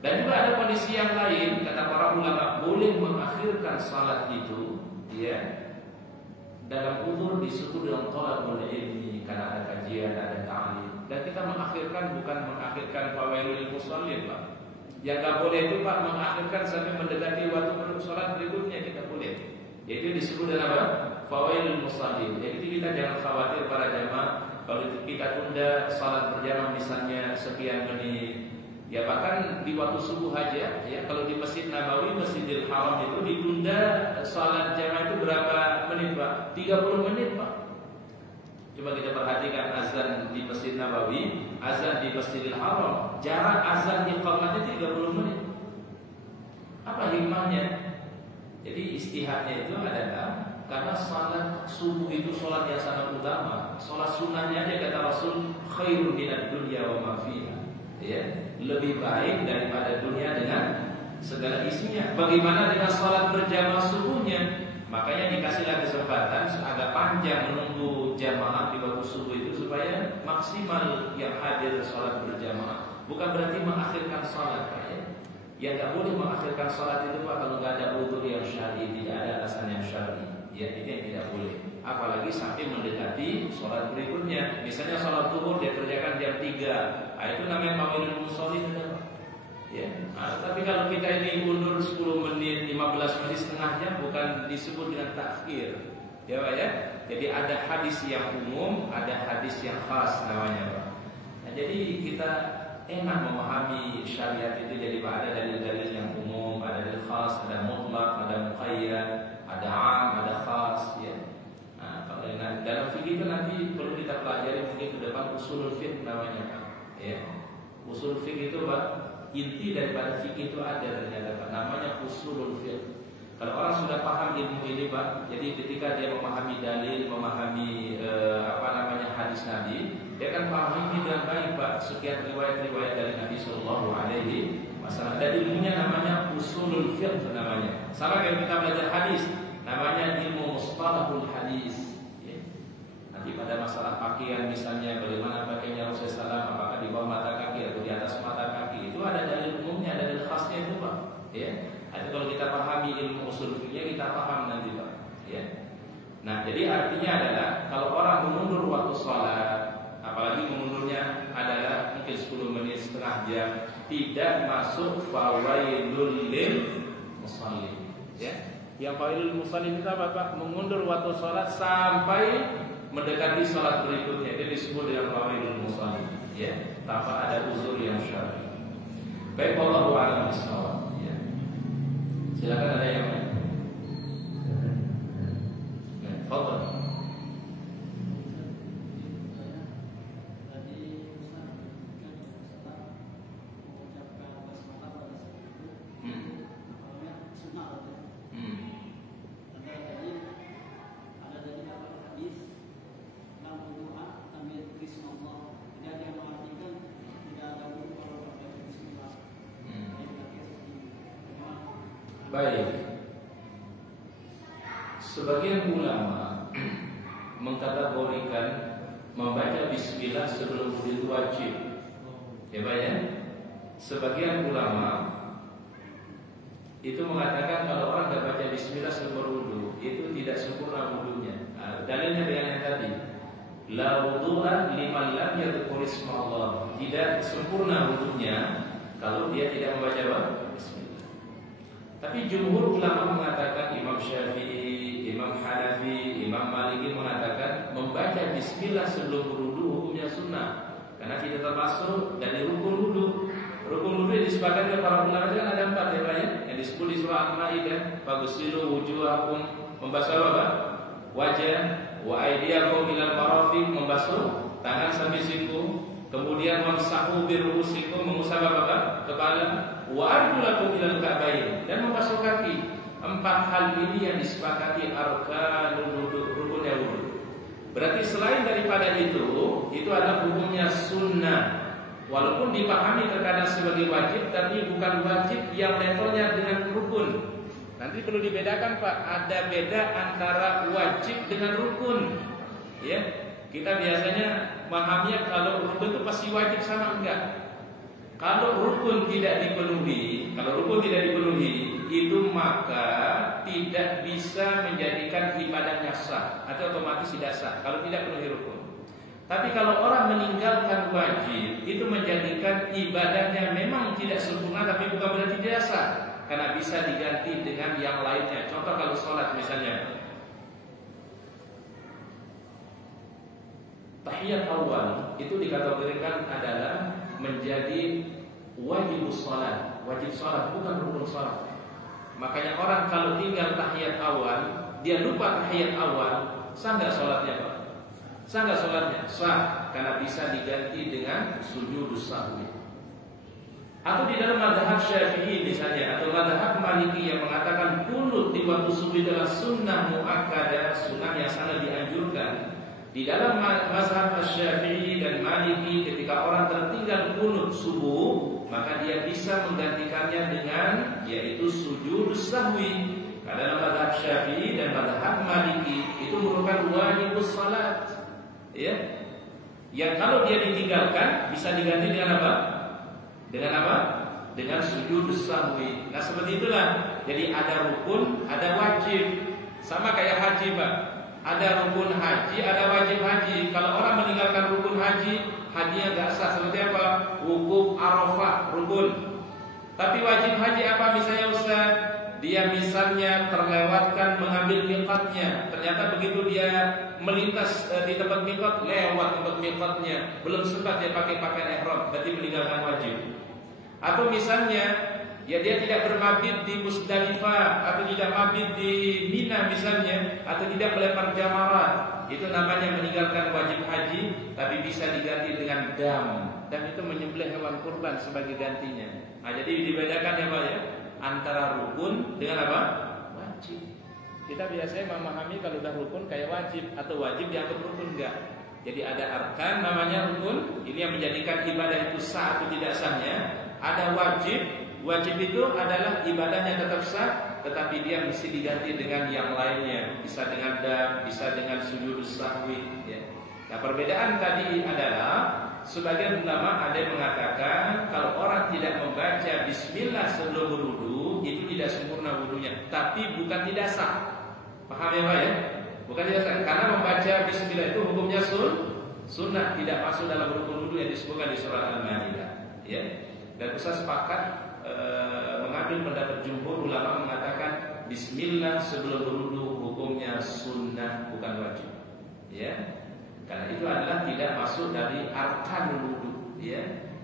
Dan juga ada kondisi yang lain, kata para ulama, boleh mengakhirkan salat itu, ya, dalam uzur disebut dengan thalabul ilmi, karena ada kajian, ada ta'lim. Dan kita mengakhirkan bukan mengakhirkan fawailul musallin Pak. Yang nggak boleh itu Pak mengakhirkan sampai mendekati waktu sholat berikutnya, kita boleh. Yaitu disebut dengan apa? Fawailul musallin. Jadi kita jangan khawatir para jamaah kalau kita tunda sholat berjamaah misalnya sekian menit. Ya bahkan di waktu subuh aja, ya kalau di Masjid Nabawi, Masjidil Haram itu ditunda sholat jamaah itu berapa menit Pak? 30 menit Pak. Coba kita perhatikan azan di Masjid Nabawi, azan di Masjidil Haram, jarak azan di iqamatnya 30 menit. Apa hikmahnya? Jadi istihadnya itu adalah karena salat subuh itu salat yang sangat utama. Salat sunnahnya aja kata Rasul, khairun minad dunya wa ma fiha. Ya, lebih baik daripada dunia dengan segala isinya. Bagaimana dengan salat berjamaah subuhnya? Makanya dikasihlah kesempatan agak panjang menunggu jamaah di waktu subuh itu supaya maksimal yang hadir sholat berjamaah. Bukan berarti mengakhirkan sholat Pak ya. Yang nggak boleh mengakhirkan sholat itu Pak kalau nggak ada uzur yang syar'i, tidak ada alasan yang syar'i. Ya ini yang tidak boleh. Apalagi sampai mendekati sholat berikutnya. Misalnya sholat zuhur dia kerjakan jam 3. Nah, itu namanya fawailul musallin Pak. Ya. Nah, tapi kalau kita ini undur 10 menit, 15 menit, setengah jam bukan disebut dengan takhir. Ya Pak ya. Jadi ada hadis yang umum, ada hadis yang khas namanya Pak. Nah, jadi kita enak memahami syariat itu jadi Pak, ada dalil-dalil yang umum, ada dalil khas, ada mutlak, ada muqayyad, ada am, ada khas ya. Nah, kalau dalam fikih itu nanti perlu kita pelajari mungkin ke depan usulul fiqh namanya Pak. Ya. Usul fiqh itu Pak, inti daripada fikih itu ada ternyata Pak, namanya usulul fiqh. Kalau orang sudah paham ilmu ini Pak, jadi ketika dia memahami dalil, memahami hadis Nabi, dia akan pahami ini dengan baik Pak. Sekian riwayat-riwayat dari Nabi Sallallahu Alaihi Wasallam. Dan ilmunya namanya usulul fiqh namanya. Sama kayak kita belajar hadis, namanya ilmu mustalahul hadis. Ya. Nanti pada masalah pakaian misalnya, bagaimana pakaiannya Rasulullah SAW, apakah di bawah mata kaki atau di atas mata kaki, itu ada dalil umumnya, ada dalil khasnya itu Pak. Ya. Itu kalau kita pahami ilmu usul fikihnya kita paham nanti Pak. Ya. Nah jadi artinya adalah kalau orang mengundur waktu sholat, apalagi mengundurnya adalah mungkin 10 menit, setengah jam, tidak masuk fawailul musallin. Ya. Yang fawailul musallin itu apa Pak? Mengundur waktu sholat sampai mendekati sholat berikutnya. Itu disebut dengan fawailul musallin. Ya. Tanpa ada uzur yang syar'i. Baik, wallahu a'lam bishawab. Silakan ada yang lain. Fadhal. Baik. Sebagian ulama mengkategorikan membaca bismillah sebelum wudu itu wajib. Ya Pak ya? Sebagian ulama itu mengatakan kalau orang tidak baca bismillah sebelum wudu itu tidak sempurna wudunya. Nah, Dalilnya dengan yang tadi. La wudu'a liman lam yadhkur ismallah. Tidak sempurna wudunya kalau dia tidak membaca apa? Bismillah. Tapi jumhur ulama mengatakan, Imam Syafi'i, Imam Hanafi, Imam Maliki mengatakan membaca bismillah sebelum berwudu hukumnya sunnah, karena tidak termasuk dari rukun wudu. Rukun wudu yang disepakati oleh para ulama itu kan ada 4 ya Pak ya, yang disebut di surah Al-Maidah, faghsilu wujuhakum, membasuh apa? Wajah, wa aydiyakum ilal marafiq, membasuh tangan sampai siku, kemudian wamsahu birusikum, mengusap apa? Kepala, wa arjulakum ilal ka'bayn, dan membasuh kaki. 4 hal ini yang disepakati arkanul wudu, rukunnya wudu. Berarti selain daripada itu adalah hukumnya sunnah. Walaupun dipahami terkadang sebagai wajib, tapi bukan wajib yang levelnya dengan rukun. Nanti perlu dibedakan Pak, ada beda antara wajib dengan rukun. Ya, kita biasanya memahaminya kalau rukun itu pasti wajib, sama enggak. Kalau rukun tidak dipenuhi, itu maka tidak bisa menjadikan ibadahnya sah atau otomatis tidak sah kalau tidak penuhi rukun. Tapi kalau orang meninggalkan wajib, itu menjadikan ibadahnya memang tidak sempurna, tapi bukan berarti tidak sah, karena bisa diganti dengan yang lainnya. Contoh kalau sholat misalnya, tahiyat awal itu dikategorikan adalah menjadi wajib sholat, bukan rukun sholat. Makanya orang kalau tinggal tahiyat awal, dia lupa tahiyat awal, sah nggak sholatnya Pak? Sah nggak sholatnya? Sah, karena bisa diganti dengan sujudus sahwi. Atau di dalam mazhab Syafi'i misalnya, atau mazhab Maliki yang mengatakan qunut di waktu subuh adalah sunnah muakkadah, sunnah yang sangat dianjurkan. Di dalam mazhab Syafi'i dan Maliki, ketika orang tertinggal qunut subuh, maka dia bisa menggantikannya dengan yaitu sujudus sahwi. Dalam mazhab Syafi'i dan mazhab Maliki itu merupakan wajibus salat. Ya, yang kalau dia ditinggalkan bisa diganti dengan apa? Dengan sujudus sahwi. Nah seperti itulah. Jadi ada rukun, ada wajib. Sama kayak haji Pak. Ada rukun haji, ada wajib haji. Kalau orang meninggalkan rukun haji, hajinya nggak sah. Seperti apa? Wukuf Arafah, rukun. Tapi wajib haji apa misalnya Ustaz? Dia misalnya terlewatkan mengambil miqatnya. Ternyata begitu dia melintas di tempat miqat, lewat tempat miqatnya, belum sempat dia pakai pakaian ihram, berarti meninggalkan wajib. Atau misalnya ya dia tidak bermabit di Musdalifah, atau tidak mabit di Mina misalnya, atau tidak melempar jamarat, itu namanya meninggalkan wajib haji, tapi bisa diganti dengan dam. Dan itu menyembelih hewan kurban sebagai gantinya. Nah jadi dibedakan ya Pak ya, antara rukun dengan apa? Wajib. Kita biasanya memahami kalau udah rukun kayak wajib, atau wajib dianggap rukun enggak. Jadi ada arkan namanya rukun, ini yang menjadikan ibadah itu sah atau tidak sahnya. Ada wajib, wajib itu adalah ibadahnya tetap sah, tetapi dia mesti diganti dengan yang lainnya. Bisa dengan dam, bisa dengan sujudus sahwi ya. Nah perbedaan tadi adalah sebagian ulama ada yang mengatakan kalau orang tidak membaca bismillah sebelum berwudu itu tidak sempurna wudunya, tapi bukan tidak sah. Paham ya Pak ya? Bukan tidak sah, karena membaca bismillah itu hukumnya sunnah, tidak masuk dalam rukun wudu yang disebutkan di surah Al-Maidah. Ya. Dan Ustaz sepakat mengambil pendapat jumhur ulama mengatakan bismillah sebelum berwudu hukumnya sunnah, bukan wajib. Ya. Karena itu adalah tidak masuk dari arkanul wudu, ya,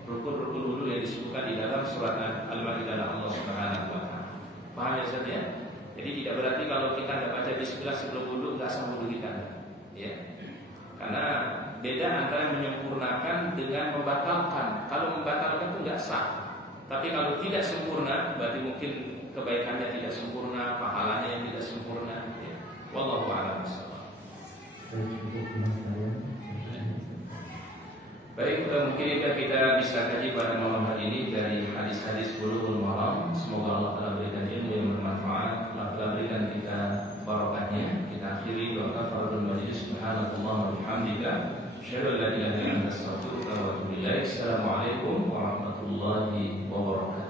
rukun-rukun wudu yang disebutkan di dalam surat Al-Maidah Allah Subhanahu wa taala. Paham ya Ustaz ya? Jadi tidak berarti kalau kita enggak baca bismillah sebelum wudu enggak sah wudu kita. Ya. Karena beda antara menyempurnakan dengan membatalkan. Kalau membatalkan itu enggak sah. Tapi kalau tidak sempurna berarti mungkin kebaikannya tidak sempurna, pahalanya yang tidak sempurna, ya. Wallahu a'lam. Baik, mungkin kita bisa kaji pada malam hari ini dari hadis-hadis Bulughul Maram. Semoga Allah telah berikan ilmu yang bermanfaat, telah berikan kita barokahnya. Kita akhiri doa kafaratul majlis. Subhanallah wa bihamdika, asyhadu an la ilaha illa anta, astaghfiruka wa atubu ilaik. Assalamualaikum warahmatullahi wabarakatuh.